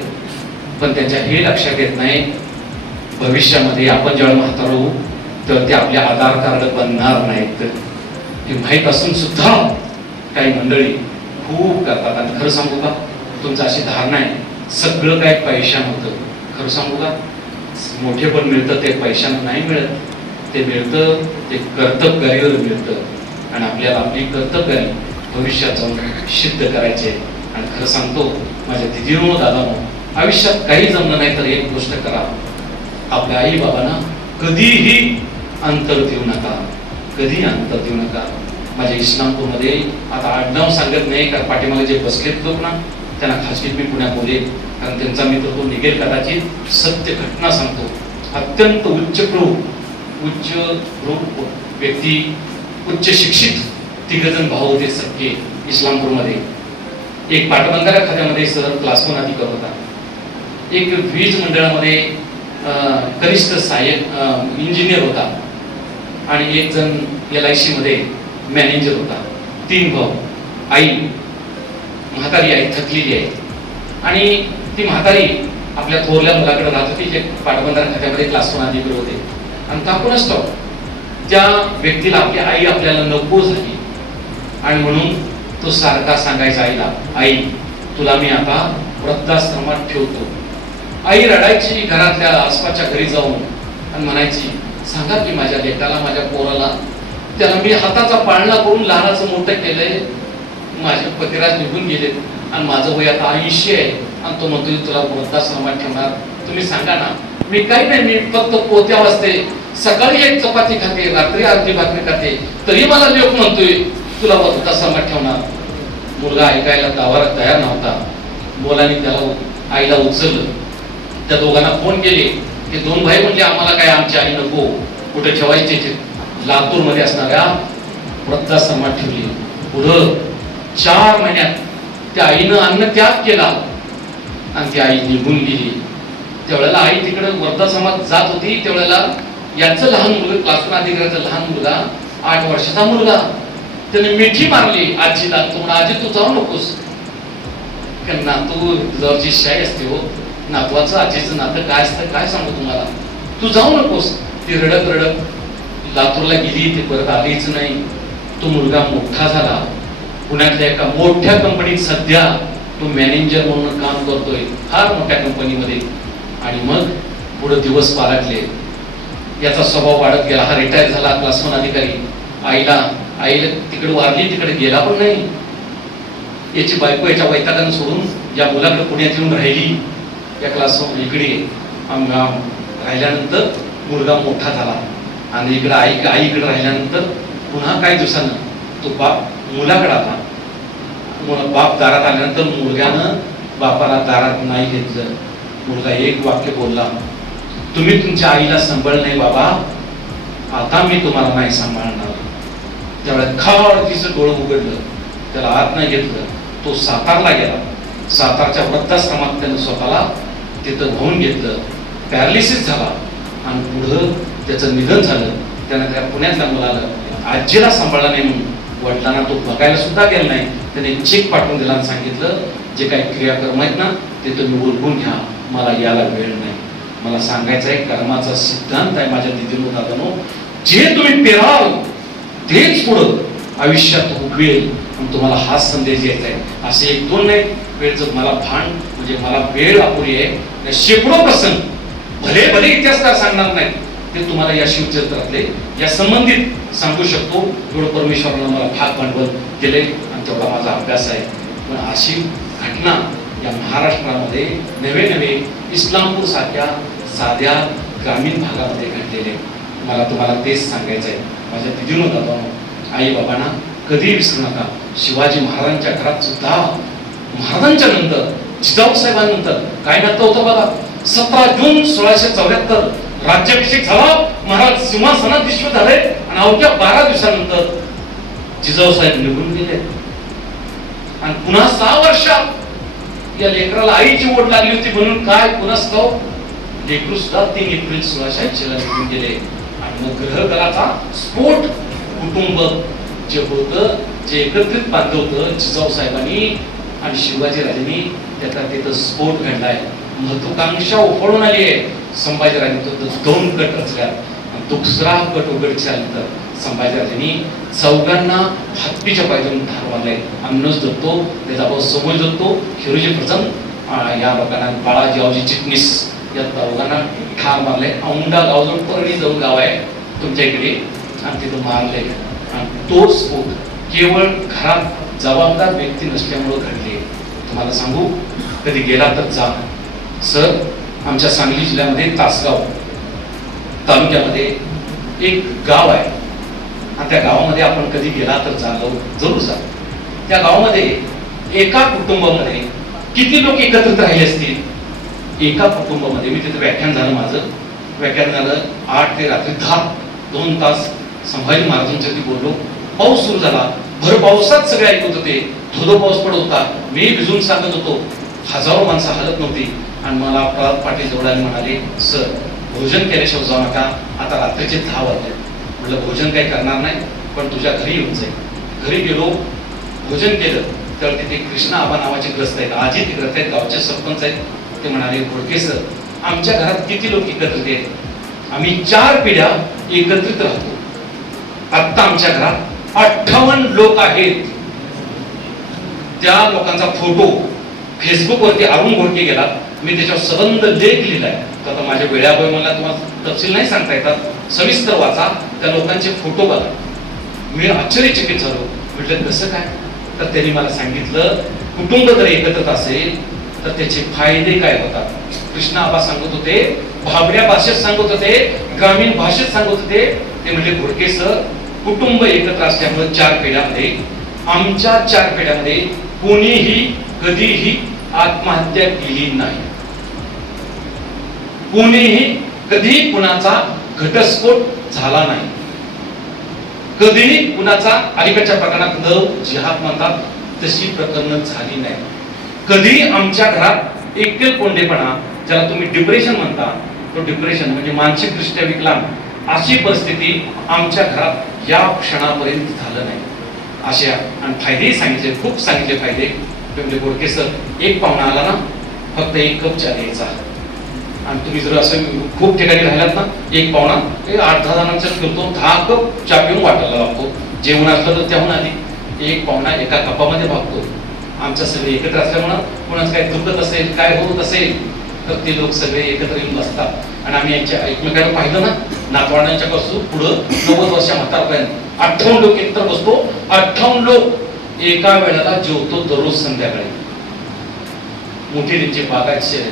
पण त्यांच्या हे लक्षात येत नाही भविष्यामध्ये आपण ज्यावेळी म्हातार होऊ तर ते आपले आधार कार्ड बनणार नाहीत. हे माहीत असून सुद्धा काही मंडळी खूप करतात. आणि खरं सांगू का, तुमचं अशी धारणा आहे सगळं काय पैशानं होतं. खरं सांगू का, मोठे पण मिळतं ते पैशानं नाही मिळत, ते मिळतं ते कर्तबगारीवर मिळतं. आणि आपल्याला आपली कर्तबगारी भविष्यात जाऊन सिद्ध करायचे. आणि खरं सांगतो माझ्या दिदीनो दादानो, आयुष्यात काही जमलं नाही तर एक गोष्ट करा, आपल्या आई बाबांना कधीही अंतर देऊ नका, कधी अंतर देऊ नका. माझ्या इस्लामपूरमध्ये आता आडनाव सांगत नाही, कारण पाठीमागे जे बसलेत लोक ना त्यांना खासगीत मी पुण्यात बोलेल, कारण त्यांचा मित्र तो निघेल कदाचित. सत्य घटना सांगतो, अत्यंत उच्च व्यक्ती, उच्च शिक्षित तिघजण भाऊ होते सख्खे इस्लामपूरमध्ये. एक पाटबंधाऱ्या खात्यामध्ये सर क्लास 1 अधिकारी होता, एक वीज मंडळामध्ये कनिष्ठ सहाय्यक इंजिनियर होता, आणि एक जण LIC मध्ये मॅनेजर होता. 3 भाऊ. आई म्हातारी आई थकलेली आहे, आणि ती म्हातारी आपल्या थोरल्या मुलाकडे राहत होती जे पाटबंधारा खात्यामध्ये क्लास 1 अधिकारी होते. आणि काकूनच तो त्या व्यक्तीला आपली आई आपल्याला नको झाली, आणि म्हणून तो सारखा सांगायचा आईला, आई तुला मी आता वृद्धाश्रमात ठेवतो. आई रडायची घरातल्या आसपासच्या घरी जाऊन आणि म्हणायची, सांगा की माझ्या लेकाला, माझ्या पोराला, त्याला मी हाताचा पाळणा करून लहानाचं मोठं केलंय, माझे पतिराज निघून गेलेत आणि माझं वय आता 80 आहे, आणि तो म्हणतोय तुला वृद्धाश्रमात ठेवणार, तुम्ही सांगा ना. मी काही नाही, मी फक्त पोत्या वाजते, सकाळी एक चपाती खाते, रात्री अर्धी भाकरी खाते, तरी मला लोक म्हणतोय तुला वृद्धाश्रमात ठेवणार. मुलगा ऐकायला गावाला तयार नव्हता. मुलाने त्याला आईला उचललं, त्या दोघांना फोन केले. ते 2 भाई म्हणजे आम्हाला काय आमची आई नको, कुठे ठेवायची, लातूर मध्ये असणाऱ्या वृद्धाश्रमात ठेवली. पुढं 4 महिन्यात त्या आईनं अन्न त्याग केला आणि ती आई निघून गेली. त्यावेळेला आई तिकडे वृद्धाश्रमात जात होती, त्यावेळेला याचं लहान मुलगा, क्लास 1 अधिकाऱ्याचा लहान मुलगा, 8 वर्षाचा मुलगा, त्याने मिठी मारली आजीला. तो म्हणा, आजी तू जाऊ नकोस, कारण नातू तुझ्यावरची शाई असते हो, नातवाचं आजीचं नातं काय असतं काय सांगू तुम्हाला, तू जाऊ नकोस. ती रडत रडत लातूरला गेली, ती परत आलीच नाही. तो मुलगा मोठा झाला, पुण्यातल्या एका मोठ्या कंपनीत सध्या तो मॅनेजर म्हणून काम करतोय, फार मोठ्या कंपनीमध्ये. आणि मग पुढे दिवस पालटले, याचा स्वभाव वाढत गेला. हा रिटायर झाला क्लास 1 अधिकारी. आईला तिकडे वारली, तिकडे गेला पण नाही. याची बायको याच्या वैतागानं सोडून या मुलाकडे पुण्यात येऊन राहिली. या क्लास इकडे राहिल्यानंतर मुलगा मोठा झाला, आणि इकडे आई इकडे राहिल्यानंतर पुन्हा काही दिवसानं तो बाप मुलाकडे आला. बाप दारात आल्यानंतर मुलग्यानं बापाला दारात नाही घेतलं. मुलगा एक वाक्य बोलला, तुम्ही तुमच्या आईला सांभाळ नाही बाबा, आता मी तुम्हाला नाही सांभाळणार. त्यावेळेस खाड तिचं डोळं उघडलं, त्याला आत नाही घेतलं. तो सातारला गेला. सातारच्या वृद्धाश्रमात त्यानं स्वतःला तिथं वाहून घेतलं. पॅरालिसिस झाला आणि पुढं त्याचं निधन झालं. त्यानं त्या पुण्यातल्या मुलाला आजीला सांभाळला नाही म्हणून वडिलांना तो बघायला सुद्धा गेला नाही. त्याने चेक पाठवून दिला आणि सांगितलं, जे काही क्रियाकर्म आहेत ना ते तुम्ही उरकून घ्या, मला याला वेळ नाही. मला सांगायचं आहे, कर्माचा सिद्धांत आहे माझ्या दिदीनो दादानो, जे तुम्ही पेराल तेच पुढं आयुष्यात उगवेल. आणि तुम्हाला हाच संदेश द्यायचा आहे. असे 1-2 नाही, वेळचं मला भान म्हणजे मला वेळ अपुरी आहे. शेकडो प्रसंग, भले भले इतिहासकार सांगणार नाही, ते तुम्हाला या शिवचरित्रातले या संबंधित सांगू शकतो. एवढं परमेश्वरानं मला भाग भांडवल दिले आणि तेवढा माझा अभ्यास आहे. पण अशी घटना या महाराष्ट्रामध्ये नवे इस्लामपूर सारख्या साध्या ग्रामीण भागामध्ये घडलेले. मला तुम्हाला तेच सांगायचं आहे. माझ्या दिदीनो दादानो, आई बाबांना कधी विसरू नका. शिवाजी महाराजांच्या घरात सुद्धा महाराजांच्या नंतर, जिजाऊ साहेबांनंतर काय नातं होतं बघा. 17 जून 1674 राज्याभिषेक झाला, महाराज सिंहासनात विश्व झाले, आणि अवघ्या 12 दिवसानंतर जिजाऊ साहेब निघून गेले. आणि पुन्हा 6 वर्षात या लेकराला आईची ओढ लागली होती म्हणून काय पुन्हा लेकरू सुद्धा 3 एप्रिल 1680 ला निघून गेले. आणि मग ग्रहकलाचा स्फोट कुटुंब जे होतं, जे एकत्रित बांधलं होतं जिजाऊ साहेबांनी आणि शिवाजी राजांनी, त्याचा तिथं स्फोट घडलाय. महत्वाकांक्षा उफळून आली आहे. संभाजीराजांनी 2 गट रचल्यात. दुसरा गट उघडच्यानंतर संभाजीराजांनी चौघांना हत्तीच्या पायदून ठार मारले. अन्नज दत्तो, त्याचा भाऊ समोर दत्तो, हिरोजी प्रथम, या लोकांना बाळाजी चिटणीस, या चौघांना ठार मारले. औंढा गावजवळ परळी जाऊन गाव आहे तुमच्या इकडे, आणि तिथं मारले. आणि तो स्फोट केवळ घरात जबाबदार व्यक्ती नसल्यामुळे घडले. तुम्हाला सांगू, कधी गेला तर जा. सर, आमच्या सांगली जिल्ह्यामध्ये तासगाव तालुक्यामध्ये एक गाव आहे, आणि त्या गावामध्ये आपण कधी गेला तर जरूर जा. त्या गावामध्ये एका कुटुंबामध्ये किती लोक एकत्रित राहिले असतील? एका कुटुंबामध्ये, मी तिथे व्याख्यान झालं, माझं व्याख्यान झालं 8 ते रात्री 10, 2 तास संभाजी महाराजांच्या ती बोललो. पाऊस सुरू झाला, भर पावसात सगळे ऐकत होते. धोधो पाऊस पडत होता. मी भिजून सांगत होतो. हजारो माणसं हलत नव्हती. आणि मला प्रल्हाद पाटील जोडायला म्हणाले, सर भोजन केल्याशिवाय जाऊ नका, आता रात्रीचे 10 वाजले. म्हटलं भोजन काही करणार नाही, पण तुझ्या घरी येऊन जाईल. घरी गेलो, भोजन केलं. तर तिथे कृष्णा आबा नावाचे ग्रस्त आहेत, आजी ते ग्रस्त आहेत, गावचे सरपंच आहेत. ते म्हणाले, घोडके सर, आमच्या घरात किती लोक एकत्रित आहेत? आम्ही 4 पिढ्या एकत्रित राहतो. आता आमच्या घरात 58 लोक आहेत. त्या लोकांचा फोटो फेसबुकवरती अरुण घोडके गेला. मी त्याच्यावर सबंध लेख लिहिलाय. आता माझ्या वेळाभर मला तुम्हाला तपशील नाही सांगता येतात, सविस्तर वाचा. त्या लोकांचे फोटो बघा. मी आश्चर्यचकित झालो. म्हटलं कसं काय? तर त्यांनी मला सांगितलं, कुटुंब जर एकत्र असेल तर त्याचे फायदे काय होतात. कृष्णा आबा सांगत होते, भाबड्या भाषेत सांगत होते, ग्रामीण भाषेत सांगत होते. ते म्हणजे घोडके सर, कुटुंब एकत्र असल्यामुळे 4 पिढ्यामध्ये, आमच्या 4 पिढ्यामध्ये कोणीही कधीही आत्महत्या केली नाही. कोणीही कधी कुणाचा घटस्फोट झाला नाही. कधीही कुणाचा, अलीकडच्या प्रकरणात लव जिहाद म्हणतात तशी प्रकरणं झाली नाही. कधी आमच्या घरात एकलकोंडेपणा, ज्याला तुम्ही डिप्रेशन म्हणता, तो डिप्रेशन म्हणजे मानसिकदृष्ट्या विकलांग, अशी परिस्थिती आमच्या घरात या क्षणापर्यंत झालं नाही. अशा आणि फायदेही सांगितले, खूप सांगितले फायदे. म्हणजे घोडके सर, एक पाहुणा आला ना, फक्त 1 कप चहा द्यायचा. आणि तुम्ही जर असं खूप ठिकाणी राहिलात ना, एक पाहुणा 8-10 जणांचा ठेवतो, 10 कप चहा पिऊन वाटायला लागतो. जेवण असलं तर त्याहून आधी एक पाहुणा एका कपामध्ये भागतो. आमच्या सगळे एकत्र असल्यामुळं कोणाचं काही दुखत असेल, काय होत असेल, तर ते लोक सगळे एकत्र येऊन बसतात. आणि आम्ही यांच्या एकमेकांना पाहिलं ना, नातवांच्या पासून पुढं 90 वर्षा म्हातारपर्यंत 58 लोक एकत्र बसतो. 58 लोक एका वेळेला जेवतो दररोज संध्याकाळी. मोठी त्यांची बागायची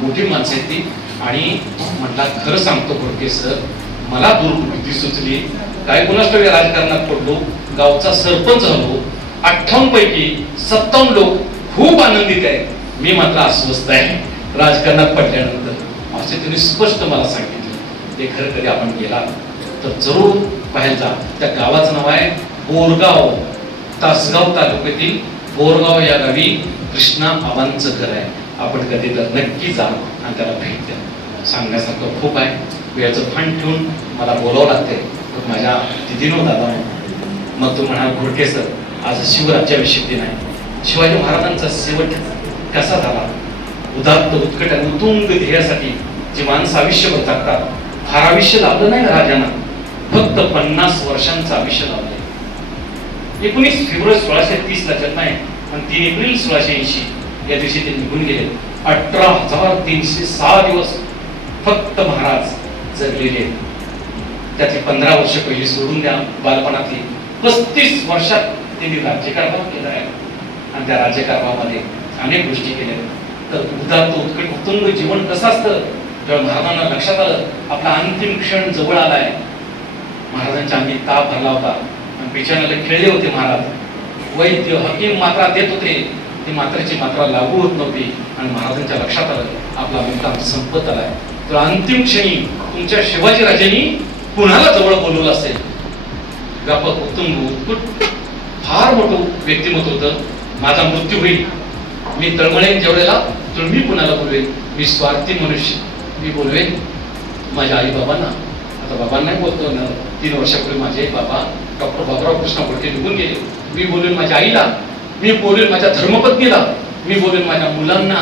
मोठी माणसं आहेत ती. आणि म्हटला, खरं सांगतो घोडके सर, मला दुर्बुद्धी सुचली, काय कुणाच राजकारणात पडलो, गावचा सरपंच झालो. 58 पैकी 57 लोक खूप आनंदित आहेत, मी मात्र अस्वस्थ आहे राजकारणात पडल्यानंतर, असे त्यांनी स्पष्ट मला सांगितलं. ते खरं कधी आपण गेला तर जरूर पाहायचा. त्या गावाचं नाव आहे बोरगाव, तासगाव तालुक्यातील बोरगाव या गावी कृष्णा आबांचं घर आहे. आपण कधी तर नक्की जा आणि त्याला भेट द्या. सांगण्यासारखं खूप आहे. वेळेचं फंड ठेवून मला बोलावं लागते. माझ्या दिदीनो दादा, मग तो म्हणाल, घोडके सर, आज शिवराज्याभिषेक दिन आहे. शिवाजी महाराजांचा शेवट कसा झाला? उदात्त उत्कट आणि उत्तुंग ध्येयासाठी जे माणसं आयुष्यभर जगतात. फार आयुष्य लाभलं नाही राजांना, फक्त 50 वर्षांचं आयुष्य लाभलंय. 19 फेब्रुवारी 1630 ला जन्म आहे आणि 3 एप्रिल 1680 या दिवशी ते निघून गेले. 18,306 दिवस फक्त महाराज जगलेले. त्यातली 15 वर्ष पहिली सोडून द्या, बालपणातली 35 वर्षात त्यांनी राज्यकारभार केला आहे. आणि त्या राज्यकारभारामध्ये अनेक गोष्टी केल्या. तर उदात्त उत्कट उत्तुंग जीवन कसं असतं, तेव्हा महाराजांना लक्षात आलं आपला अंतिम क्षण जवळ आलाय. महाराजांच्या अंगी ताप भरला होता आणि बिचाराला खेळले होते महाराज. वैद्य हकीम मात्रा देत होते, ती मात्रेची मात्रा लागू होत नव्हती. आणि महाराजांच्या लक्षात आलं आपला मुक्काम संपत आलाय. तर अंतिम क्षणी तुमच्या शिवाजी राजांनी कुणाला जवळ बोलवलं असेल? व्यापक उत्तुंग उत्कट फार मोठं व्यक्तिमत्व होतं. माझा मृत्यू होईल, मी तळमळेन जेवढ्याला, तर मी कुणाला बोलवेन? मी स्वार्थी मनुष्य, मी बोलवेन माझ्या आई बाबांना. आता बाबांना नाही बोलतो ना, 3 वर्षापूर्वी माझे बाबा डॉक्टर बाबुराव कृष्ण फडके निघून गेले. मी बोलेन माझ्या आईला, मी बोलेन माझ्या धर्मपत्नीला, मी बोलेन माझ्या मुलांना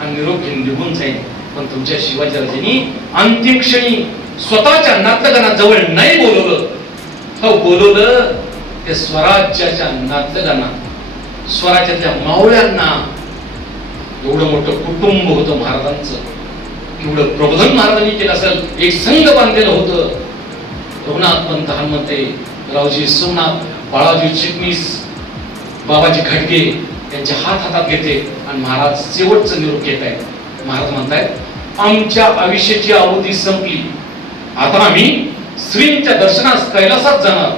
आणि निरोप घेऊन निघून जाईल. पण तुमच्या शिवाजीराजांनी अंतिम क्षणी स्वतःच्या नातलगांना नाही बोलवलं. हो बोलवलं ते स्वराज्याच्या नातलगांना, स्वराज्याच्या मावळ्यांना. एवढं मोठं कुटुंब होतं महाराजांचं, केवढं प्रबोधन महाराजांनी केलं असेल. एक संघ बांधलेलं होतं. रघुनाथ पंत हनुमंते, रावजी सोमनाथ, बाळाजी चिटणीस, बाबाजी खडके यांचे हात हातात घेते आणि महाराज शेवटचं निरोप घेत आहेत. महाराज म्हणतायत आमच्या आयुष्याची अवधी संपली, आता आम्ही श्रींच्या दर्शनास कैलासात जाणार.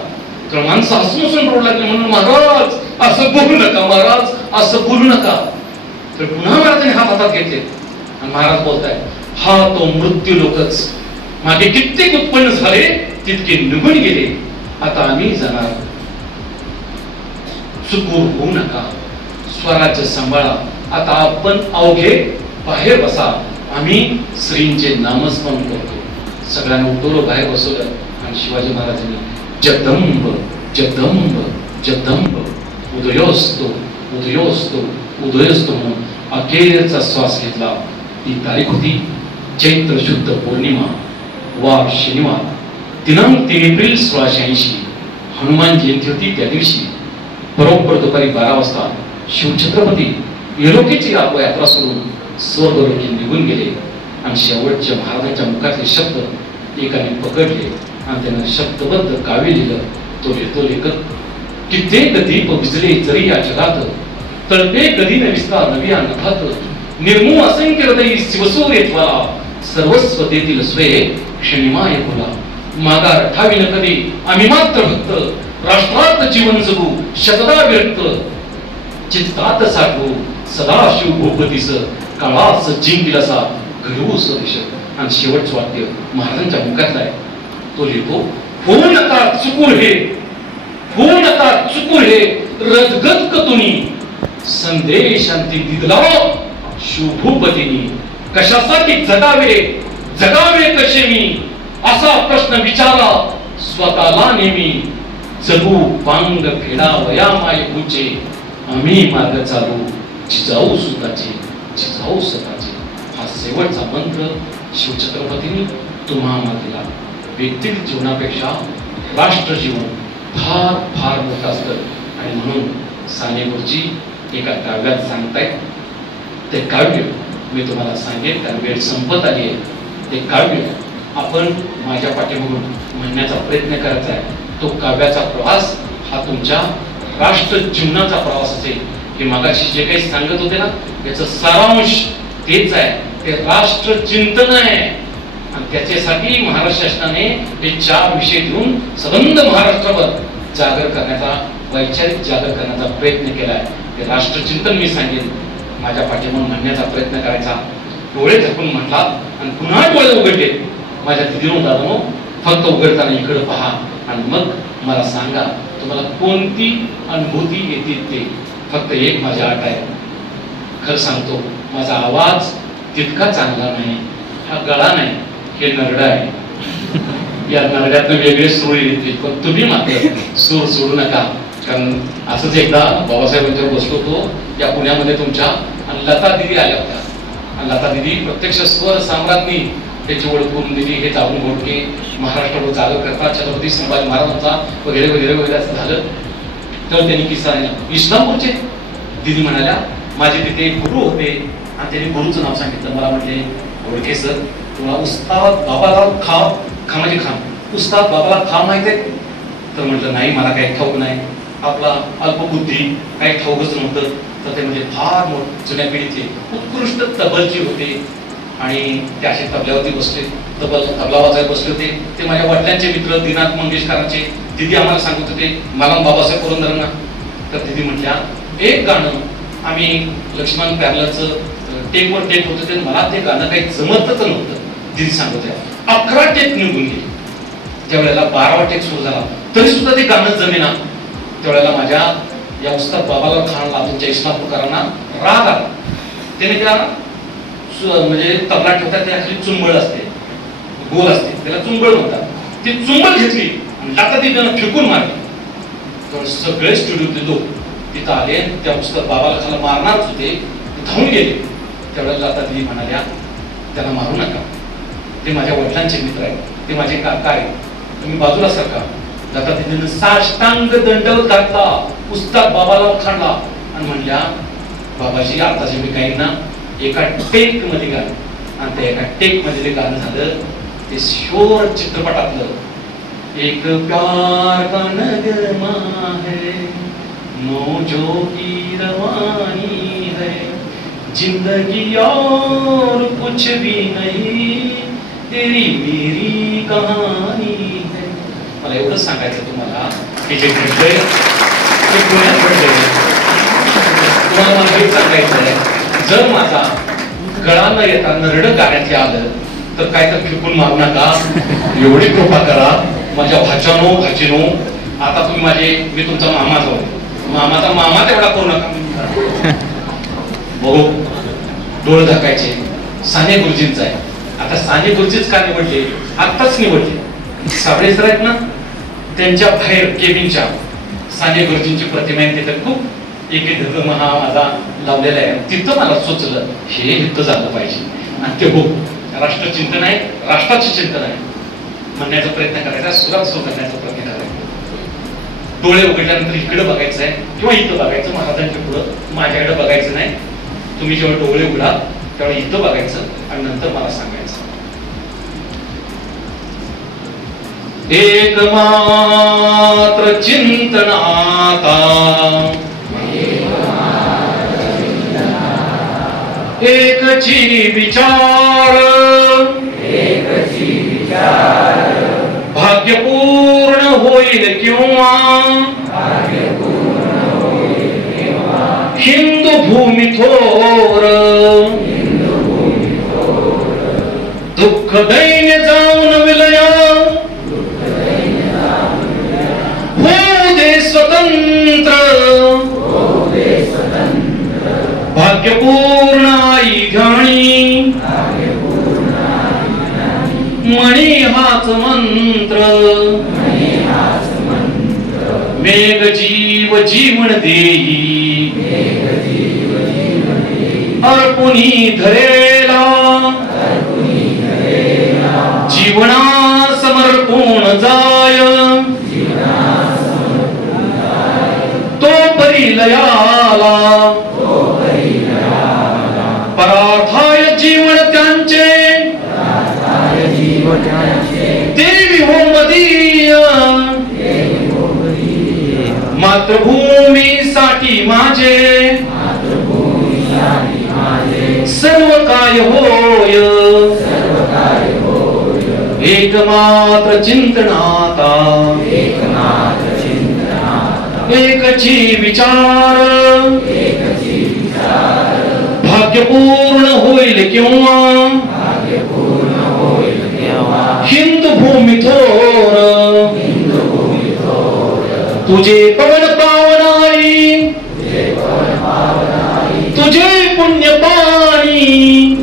तर माणसं हसून रोड लागले म्हणून महाराज असं बोलू नका, महाराज असं बोलू नका. तर पुन्हा महाराजांनी हात हातात घेतले आणि महाराज बोलताय हा तो मृत्यू लोकच, मागे कित्येक उत्पन्न झाले तितके निघून गेले, आता आम्ही जाणार. चुकूर होऊ नका, स्वराज्य सांभाळा. आता आपण अवघे बाहेर बसा, आम्ही श्रींचे नामस्मरण करतो. सगळ्यांना उठवलं, बाहेर बसवलं आणि शिवाजी महाराजांनी जगदंब जगदंब जगदंब उदयोस्तो उदयोस्तो उदयोस्तो म्हणून अखेरचा श्वास घेतला. ती तारीख होती चैत्र शुद्ध पौर्णिमा, वार शनिवार, दिनांक 3 एप्रिल 1680. हनुमान जयंती होती. त्या दिवशी बरोबर दुपारी 12 वाजता शिवछत्रपती येलोकीची यात्रा सोडून स्वर्गलोकी निघून गेले आणि शेवटच्या महाराजांच्या मुखातले शब्द एकाने पकडले आणि त्यानं शब्दबद्ध काव्य लिहिलं. तो लिहितो लेखक कित्येक दीप विजले जरी या जगात, तळपे कधी न विस्तार नवी नभात, निर्मू असंख्य हृदयी शिवसूर येत्वाला, सर्वस्व देतील स्वये क्षणिमाय बोला. मागार ठावी न कधी आम्ही मात्र भक्त, राष्ट्रात जीवन जगू शतदा विरक्त, चित्तात साठवू सदाशिव भूपतीस, काळाच जिंकील असा घडवू स्वदेश. आणि शेवटचं वाक्य महाराजांच्या मुखातलं आहे. तो लिहितो होऊ नका चुकूर हे, होऊ नका चुकूर हे, रजगत कतुनी संदेशांती दिदला शिवभूपतीनी. कशासाठी जगावे जगावे कसे मी, असा प्रश्न विचारा स्वतःला नेहमी. जगू पांग फेडा वया माय उचे, आम्ही मार्ग चालू जिजाऊ सुताची जिजाऊ स्वतःची. हा शेवटचा मंत्र शिवछत्रपतींनी तुम्हाला दिला. व्यक्तिगत जीवनापेक्षा राष्ट्र जीवन फार फार मोठं असतं. आणि म्हणून साने गुरुजी एका काव्यात सांगतायत. ते काव्य मी तुम्हाला सांगेन कारण वेळ संपत आली आहे. ते काव्य आपण माझ्या पाठीमागून म्हणण्याचा प्रयत्न करायचा आहे. तो काव्याचा प्रवास हा तुमच्या राष्ट्र जीवनाचा प्रवास असेल. हे मागाशी जे काही सांगत होते ना याचं सारांश तेच आहे. ते राष्ट्र चिंतन आहे आणि त्याच्यासाठी महाराष्ट्र शासनाने हे 4 विषय देऊन संबंध महाराष्ट्रावर जागर करण्याचा, वैचारिक जागर करण्याचा प्रयत्न केला आहे. ते राष्ट्र चिंतन मी सांगेन माझ्या पाठीमागून म्हणण्याचा प्रयत्न करायचा. डोळे झाकून म्हटला आणि पुन्हा डोळे उघडले. माझ्या दिदीनो दादानो फक्त उघडताना इकडे पहा आणि मग मला सांगा तुम्हाला कोणती अनुभूती येते. ते फक्त एक माझी अट आहे. खरं सांगतो माझा आवाज तितका चांगला नाही, हा गळा नाही, हे नरड आहे. या नरड्यातनं वेगळे सूर येतील पण तुम्ही मात्र सूर सोडू नका. कारण असंच एकदा बाबासाहेबांच्यावर बसलो होतो या पुण्यामध्ये तुमच्या आणि लता दिदी आल्या होत्या. आणि लता दिदी प्रत्यक्ष स्वर सम्राज्ञी त्याची ओळख करून दिली. हे जाऊन घोडके महाराष्ट्रावर जागर करतात छत्रपती संभाजी महाराजांचा वगैरे वगैरे वगैरे असं झालं. तर त्यांनी किस्सा इस्लामपूरचे दिदी म्हणाल्या माझे तिथे एक गुरु होते आणि त्यांनी गुरुचं नाव सांगितलं. मला म्हटले घोडके सर तुम्हाला उस्ताद बाबाला खामाजी खान उस्ताद बाबाला खा माहित आहे. तर म्हटलं नाही मला काही ठाऊक नाही. आपला अल्पबुद्धी काही ठाऊकच नव्हतं. तर ते म्हणजे फार जुन्या पिढीचे उत्कृष्ट तबलची होते आणि ते असे तबल्यावरती बसले, तबला वाजायला बसले होते. ते माझ्या वडिलांचे मित्र दिनाथ मंगेशकरांचे. दिदी आम्हाला सांगत होते मला बाबासाहेब पुरंदरांना. तर दिदी म्हटल्या एक गाणं आम्ही लक्ष्मण पॅरलरचं टेकवर टेक होतं ते मला ते गाणं काही जमतच नव्हतं. दिदी सांगत होत्या 11 टेक निघून गेले. त्यावेळेला 12वा टेक सुरू झाला तरी सुद्धा ते गाणं जमेना. त्यावेळेला माझ्या या उस्ताद बाबाला खानला तुमच्या इस्लामपूरकरांना राग आला. त्याने त्या म्हणजे तबला ठेवतात त्या खाली चुंबळ असते, गोल असते, त्याला चुंबळ म्हणतात. ती चुंबळ घेतली आणि लाता ती त्यांना फेकून मारली. तर सगळे स्टुडिओतले लोक तिथं आले, त्या पुस्तक बाबाला खाला मारणारच होते, धावून गेले. त्यावेळेला लाता दिदी म्हणाल्या त्याला मारू नका, ते माझ्या वडिलांचे मित्र आहेत, ते माझे काका आहेत, तुम्ही बाजूला सरका. लाता दिदीनं साष्टांग दंडवत घातला, उस्ताद बाबाला खाणला आणि म्हणल्या बाबाजी आता जे मी काही ना एका टेक मध्ये गाणं, आणि त्या एका टेक मध्ये ते गाणं झालं ते शोर चित्रपटातलं. एक प्यार का नगमा है मौजों की रवानी है, जिंदगी और कुछ भी नहीं, तेरी मेरी कहानी है. मला एवढंच सांगायचं तुम्हाला की जे घडलंय ते पुण्यात घडलंय. तुम्हाला मला हेच सांगायचं आहे, जर माझा गळा न येता नरडं गाण्यात आलं तर काय तर फेकून मारू नका, एवढी कृपा करा. माझ्या भाच्यानो भाचीनो, आता तुम्ही माझे, मी तुमचा मामा जाऊ, मामाचा मामा तेवढा करू नका. बघू डोळे झाकायचे. साने गुरुजींचा आहे. आता साने गुरुजीच का निवडले, आत्ताच निवडले. साबळे सर आहेत ना, त्यांच्या बाहेर केबिनच्या साने गुरुजींची प्रतिमा आहे. तिथे खूप एक हा माझा लावलेला आहे. तिथं मला सुचलं हे इथं झालं पाहिजे. आणि ते हो राष्ट्रचिंतन आहे, राष्ट्राचे चिंतन आहे म्हणण्याचा प्रयत्न करायचा, सुरात सुरू करण्याचा प्रयत्न करायचा. डोळे उघडल्यानंतर इकडे बघायचं आहे किंवा इथं बघायचं, महाराजांच्या पुढं माझ्याकडे बघायचं नाही. तुम्ही जेव्हा डोळे उघडा तेव्हा इथं बघायचं आणि नंतर मला सांगायचं. एक मात्र चिंतन आता, एकची विचार, भाग्यपूर्ण होईल किंवा हिंदू भूमी थोर, दुःख दैन्य जाऊन विलया, होऊ दे स्वतंत्र, भाग्यपूर्ण आई ध्यानी, मणी हाच मंत्र, मेघ जीव जीवन देई, अर्पुनी धरेला, जीवना समर्पून जाय, तो परी लयाला, परार्थाय जीवन त्यांचे, देवी हो मदीय, मातृभूमीसाठी माझे सर्व काय होय, एकमात्र चिंतनाता, एकची विचार, भाग्यपूर्ण होईल किंवा हिंदू भूमी थोर, तुझे पवन पावनाई, तुझे पुण्य पाणी,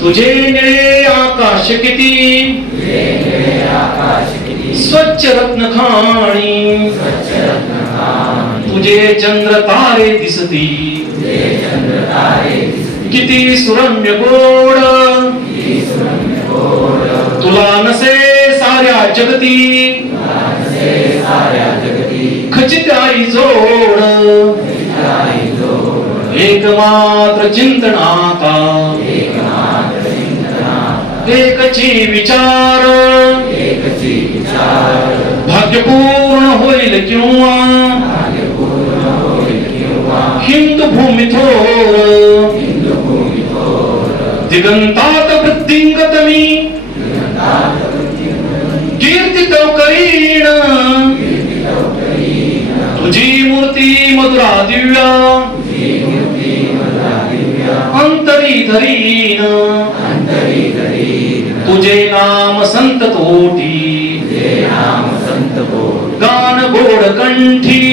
तुझे निळे आकाश किती, स्वच्छ रत्न खाणी, तुझे चंद्र तारे दिसती, किती सुरम्य गोड, तुला नसे साऱ्या जगती, खचित आई जोड, एकमात्र चिंतनाता, एकची विचार, भाग्यपूर्ण होईल किंवा हिंदू भूमी थोर, दिगंतात वृद्धिंगत मी, कीर्तित करीण, तुझी मूर्ती मधुरा दिव्या, अंतरी धरीन, तुझे नाम संत तोटी, गान गोड कंठी,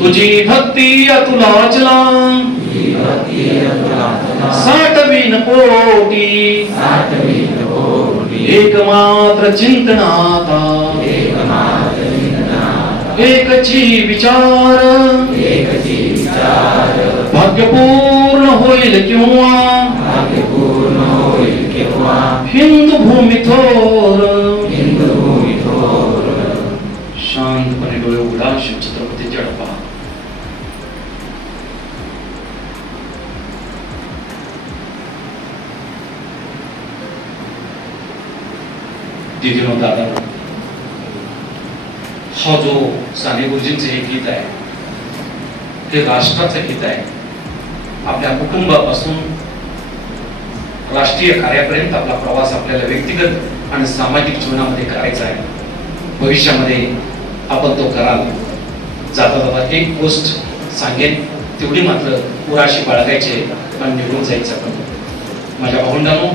तुझी भक्ती अतुलाचला, साठवीन पोटी एकमात्र चिंतनाता एकची विचार भाग्यपूर्ण होईल केव्हा हिंदू भूमी थोर शांतपणे डोळे उघडा. शिवछत्रपती जडपा. दिदीनो दादा, हा जो साने गुरुजींचे हे गीत आहे ते राष्ट्राचं गीत आहे. आपल्या कुटुंबापासून राष्ट्रीय कार्यापर्यंत आपला प्रवास आपल्याला व्यक्तिगत आणि सामाजिक जीवनामध्ये करायचा आहे. भविष्यामध्ये आपण तो कराल. जाता जाता एक गोष्ट सांगेन, तेवढी मात्र पुराशी बाळगायचे आणि निघून जायचं. माझ्या भावंडांनो,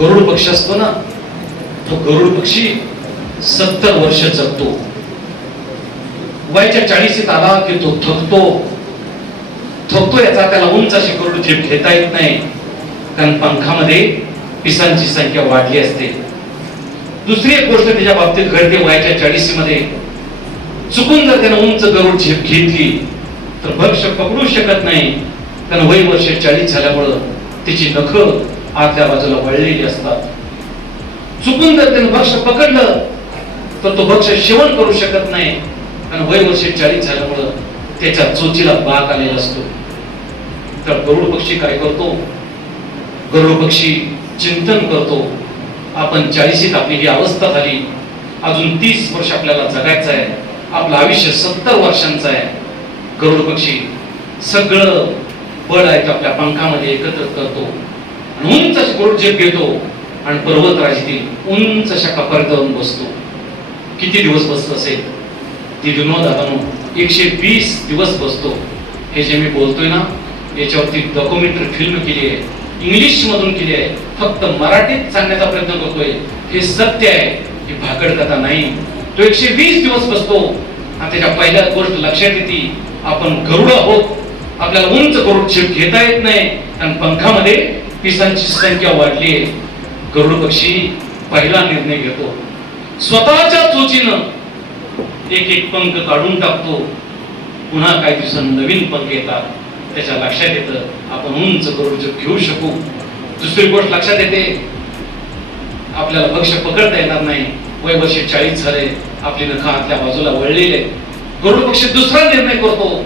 गरुड पक्षी असतो ना, तो गरुड पक्षी 70 वर्ष जगतो. वयाच्या 40शीत आला की तो थकतो याचा त्याला उंच अशी गरुड झेप घेता येत नाही, कारण पंखामध्ये पिसांची संख्या वाढली असते. दुसरी एक गोष्ट त्याच्या बाबतीत घडते, वयाच्या 40 मध्ये चुकून जर त्यानं उंच गरुड झेप घेतली तर भक्ष पकडू शकत नाही, कारण वय वर्ष 40 झाल्यामुळं त्याची नख आतल्या बाजूला वळलेली असतात. चुकून जर त्यानं भक्ष पकडलं तर तो भक्ष सेवन करू शकत नाही, कारण वय वर्ष 40 झाल्यामुळं त्याच्या चोचीला बाक आलेला असतो. तर गरुड पक्षी काय करतो? गरुड पक्षी चिंतन करतो. आपण 40शीत आपली ही अवस्था झाली, अजून 30 वर्ष आपल्याला जगायचं आहे, आपलं आयुष्य 70 वर्षांचं आहे. गरुड पक्षी सगळं बळ आहे आपल्या पंखामध्ये एकत्र करतो आणि उंच अशी गरुड झेप घेतो आणि पर्वतराजीतील उंच अशा कपारीत जाऊन बसतो. किती दिवस बसतो असेल? दिदीनो दादानो, 120 दिवस बसतो. हे जे मी बोलतोय ना, याच्यावरती डॉक्युमेंटरी फिल्म केली आहे, इंग्लिश मधून केली आहे. फक्त मराठीत सांगण्याचा प्रयत्न करतोय. हे सत्य आहे, ही भाकड कथा नाही. तो 120 दिवस बसतो आणि त्याच्या पहिल्या गोष्ट लक्षात येते, आपण गरुड आहोत, आपल्याला उंच गरुड झेप घेता येत नाही, कारण पंखामध्ये पिसांची संख्या वाढली आहे. गरुड पक्षी पहिला निर्णय घेतो, स्वतःच्या चोचीनं एक पंख काढून टाकतो. पुन्हा काही दिवसांनी नवीन पंख येतात. त्याच्या लक्षात येतं आपण उंच गरुड झेप घेऊ शकू. दुसरी गोष्ट लक्षात येते, आपल्याला भक्ष पकडता येणार नाही. वय वर्ष 40 झाले, आपली नख आतल्या बाजूला वळलेले. गरुड पक्षी दुसरा निर्णय करतो,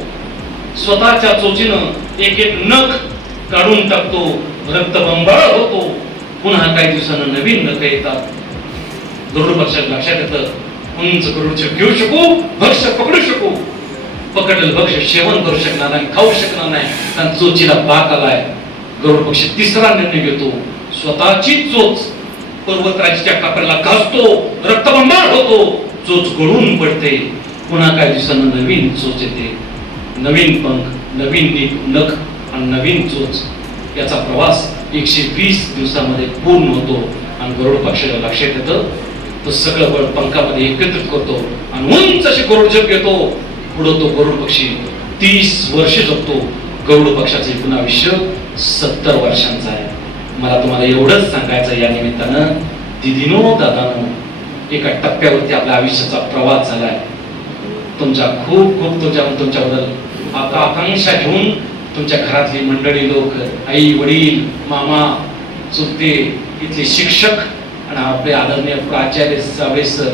स्वतःच्या चोचीनं एक नख काढून टाकतो. रक्तबंबाळ होतो. पुन्हा काही दिवसांनी नवीन नख येतात. गरुड पक्षाला लक्षात येतं, उंच गरुड झेप घेऊ शकू, भक्ष पकडू शकू. पकडलेलं भक्ष सेवन करू शकणार नाही, खाऊ शकणार नाही, कारण चोचीला बाक आलाय. गरुड पक्षी तिसरा निर्णय घेतो, स्वतःची चोच पर्वतराजीच्या कापडाला घासतो. रक्तबंबाळ होतो. चोच गळून पडते. पुन्हा काही दिवसांनी नवीन चोच येते, नवीन पंख, नवीन नख आणि नवीन चोच. याचा प्रवास 120 दिवसामध्ये पूर्ण होतो आणि गरुड पक्षाला लक्षात येतं, तो सगळं बळ पंखामध्ये एकत्रित करतो आणि उंच अशी गरुड झेप घेतो. पुढे तो गरुड पक्षी 30 वर्ष जगतो. गरुड पक्षाचं एकूण आयुष्य 70 वर्षांचं आहे. मला तुम्हाला एवढंच सांगायचं या निमित्तानं, दिदीनो दादानो, एका टप्प्यावरती आपल्या आयुष्याचा प्रवास झालाय. तुमच्या खूप खूप तुमच्याबद्दल आकांक्षा घेऊन तुमच्या घरातली मंडळी लोक, आई वडील, मामा, चुलते, इथले शिक्षक आणि आपले आदरणीय प्राचार्य साबळे सर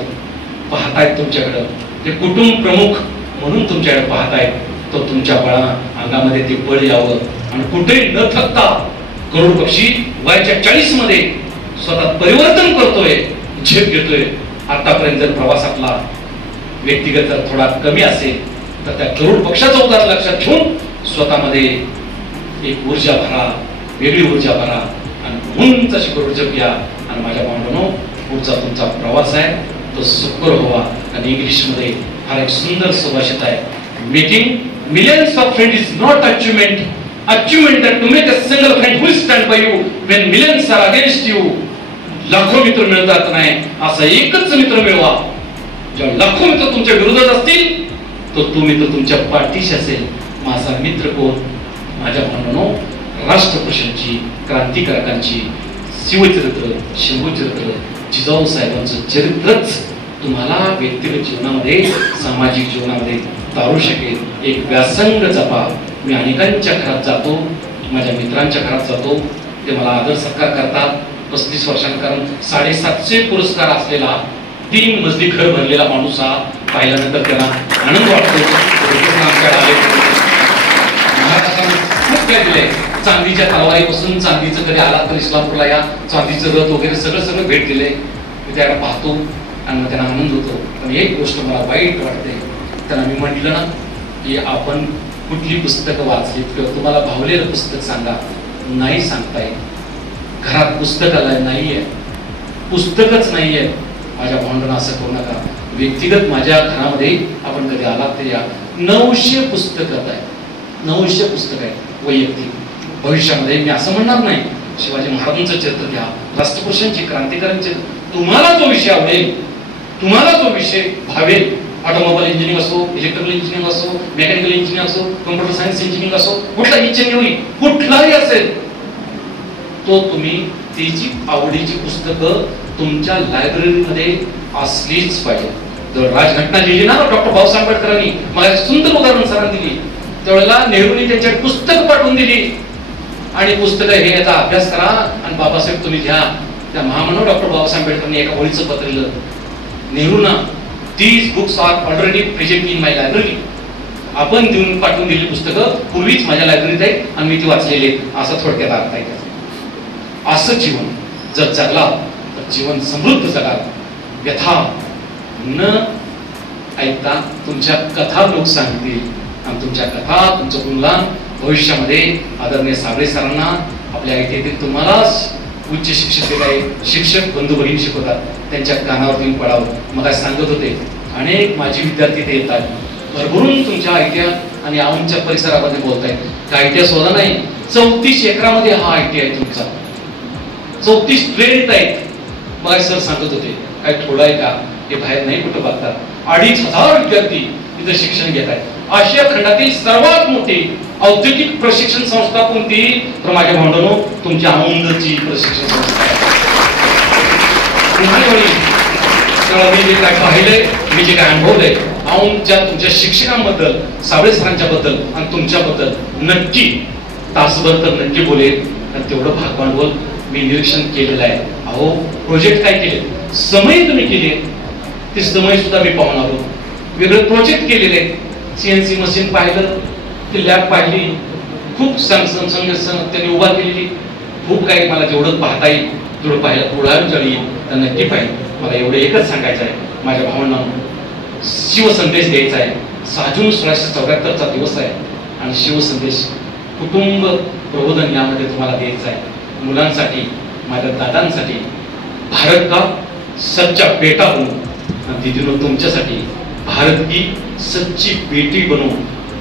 पाहतायत तुमच्याकडं. ते कुटुंब प्रमुख म्हणून तुमच्याकडे पाहतायत. तो तुमच्या अंगामध्ये ते बळ यावं आणि कुठेही न थकता गरुड पक्षी वयाच्या 40 मध्ये स्वतः परिवर्तन करतोय, झेप घेतोय. आतापर्यंत जर प्रवास आपला व्यक्तिगत जर थोडा कमी असेल तर त्या गरुड पक्षाचं उदाहरण लक्षात घेऊन स्वतःमध्ये एक ऊर्जा भरा, वेगळी ऊर्जा भरा आणि उंच अशी गरुड झेप घ्या. आणि माझ्या भावंडांनो, पुढचा तुमचा प्रवास आहे तो सुखकर व्हावा. आणि इंग्लिश मध्ये फार एक सुंदर सुभाषित आहे, making millions of friends is not achievement. Achievement that to make a single friend who will stand by you when millions are against you. लाखो मित्र मिळतात नाही, असा एकच मित्र मिळवा. जेव्हा लाखो मित्र तुमच्या विरोधात असतील तो मित्र तुमच्या पाठीशी असेल. माझा मित्र कोण? माझ्या भावनांनो, राष्ट्रपुरुषांची, क्रांतिकारकांची शिवचरित्र, शंभूचरित्र, जिजाऊ साहेबांचं चरित्रच तुम्हाला व्यक्तिगत जीवनामध्ये, सामाजिक जीवनामध्ये तारू शकेल. एक व्यासंग जपा. मी अनेकांच्या घरात जातो, माझ्या मित्रांच्या घरात जातो, ते मला आदर सत्कार करतात. 35 वर्षांकारण 750 पुरस्कार असलेला 3 मजली घर भरलेला माणूस हा पाहिल्यानंतर त्यांना आनंद वाटतो. महाराष्ट्राने खूप काय दिलंय. चांदीच्या तलवारीपासून चांदीचं कधी आला तर इस्लामपूरला या चांदीचं रथ वगैरे सगळं भेट दिलंय. मी त्याला पाहतो आणि मग त्यांना आनंद होतो. पण एक गोष्ट मला वाईट वाटते, त्यांना मी म्हटलं ना की आपण कुठली पुस्तकं वाचलीत किंवा तुम्हाला भावलेलं पुस्तक सांगा, नाही सांगता येईल. घरात पुस्तकालय नाहीये, पुस्तकच नाहीये. माझ्या भावंडांना असं करू नका. व्यक्तिगत माझ्या घरामध्ये आपण कधी आलात तर या 900 पुस्तकं आहे, 900 पुस्तकं आहे वैयक्तिक. भविष्यामध्ये मी असं म्हणणार नाही, शिवाजी महाराजांचं चरित्र घ्या, राष्ट्रपुरुषांची, क्रांतिकारांचे, तुम्हाला जो विषय आवडेल, तुम्हाला जो विषय भावेल, ऑटोमोबाईल इंजिनिअरिंग असो, इलेक्ट्रिकल इंजिनिअरिंग असो, मेकॅनिकल इंजिनिअरिंग असो, कम्प्युटर सायन्स इंजिनिअरिंग असो, कुठला इंजिनिअरिंग कुठलाही असेल, तो तुम्ही त्याची आवडीची पुस्तकं तुमच्या लायब्ररीमध्ये असलीच पाहिजे. जर राजघटना लिहिली ना डॉक्टर बाबासाहेब आंबेडकरांनी, मला सुंदर उदाहरण सरांनी दिली, त्यावेळेला नेहरूंनी त्यांच्या पुस्तक पाठवून दिली आणि पुस्तकं हे याचा अभ्यास करा आणि बाबासाहेब तुम्ही घ्या. त्या महामानव डॉक्टर बाबासाहेब आंबेडकरांनी एका ओळीचं पत्र लिहिलं नेहरूंना, "These books are already present in my library." आपण देऊन पाठवून दिलेली पुस्तकं पूर्वीच माझ्या लायब्ररीत आहेत आणि मी ती वाचलेली आहेत. असं थोडक्यात अर्थ आहे. असं जीवन जर जगला तर जीवन समृद्ध जगाल. व्यथा न ऐकता तुमच्या कथा लोक सांगतील आणि तुमच्या कथा, तुमचं गुणगान भविष्यामध्ये आदरणीय साबळे सरांना, आपल्या ITIतील तुम्हाला उच्च शिक्षक काही शिक्षक बंधू भगिनी शिकवतात, त्यांच्या कानावर येऊन पडावं. मग काय सांगत होते, अनेक माझे विद्यार्थी ते येतात, भरभरून तुमच्या ITI आणि औंधच्या परिसरामध्ये बोलतायत. काय ITI शोधा नाही, 34 एकरामध्ये हा ITI आहे तुमचा, 34 ट्रेन आहेत. मग सर सांगत होते, काय थोडं आहे का, हे बाहेर नाही कुठं बघतात. 2500 विद्यार्थी इथं शिक्षण घेत आहेत. आशिया खंडातील सर्वात मोठी औद्योगिक प्रशिक्षण संस्था कोणती, तर माझ्या भावंडांनो तुमच्या औंधची प्रशिक्षण संस्था आहे. मी जे काय पाहिलंय, मी जे काय अनुभवलंय, औंधच्या तुमच्या शिक्षकांबद्दल, साबळे सरांच्या बद्दल आणि तुमच्याबद्दल नक्की तासभर तर नक्की बोलेल. आणि तेवढं भाग भांडवल मी निरीक्षण केलेलं आहे. अहो प्रोजेक्ट काय केले, समय तुम्ही केले, ते समय सुद्धा मी पाहून आलो. वेगळे प्रोजेक्ट केलेले, CNC मशीन पाहिलं, ती लॅब पाहिली, खूप त्यांनी उभा केलेली, खूप काही मला जेवढं पाहता येईल तेवढं पाहिलं, थोडा जरी तर नक्की पाहिजे. मला एवढं एकच सांगायचं आहे माझ्या भावना, शिवसंदेश द्यायचा आहे. 6 जून 1974चा दिवस आहे आणि शिवसंदेश कुटुंब प्रबोधन यामध्ये तुम्हाला द्यायचं आहे. मुलांसाठी, माझ्या दादांसाठी, भारत का सच्चा बेटा बनू आणि दीदीनो तुमच्यासाठी भारत की सच्ची बेटी बनू.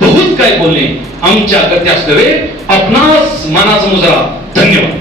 बहुत काय बोलणे आमच्या गत्यास नव्हे, आपणास मनाचा मुजरा. धन्यवाद.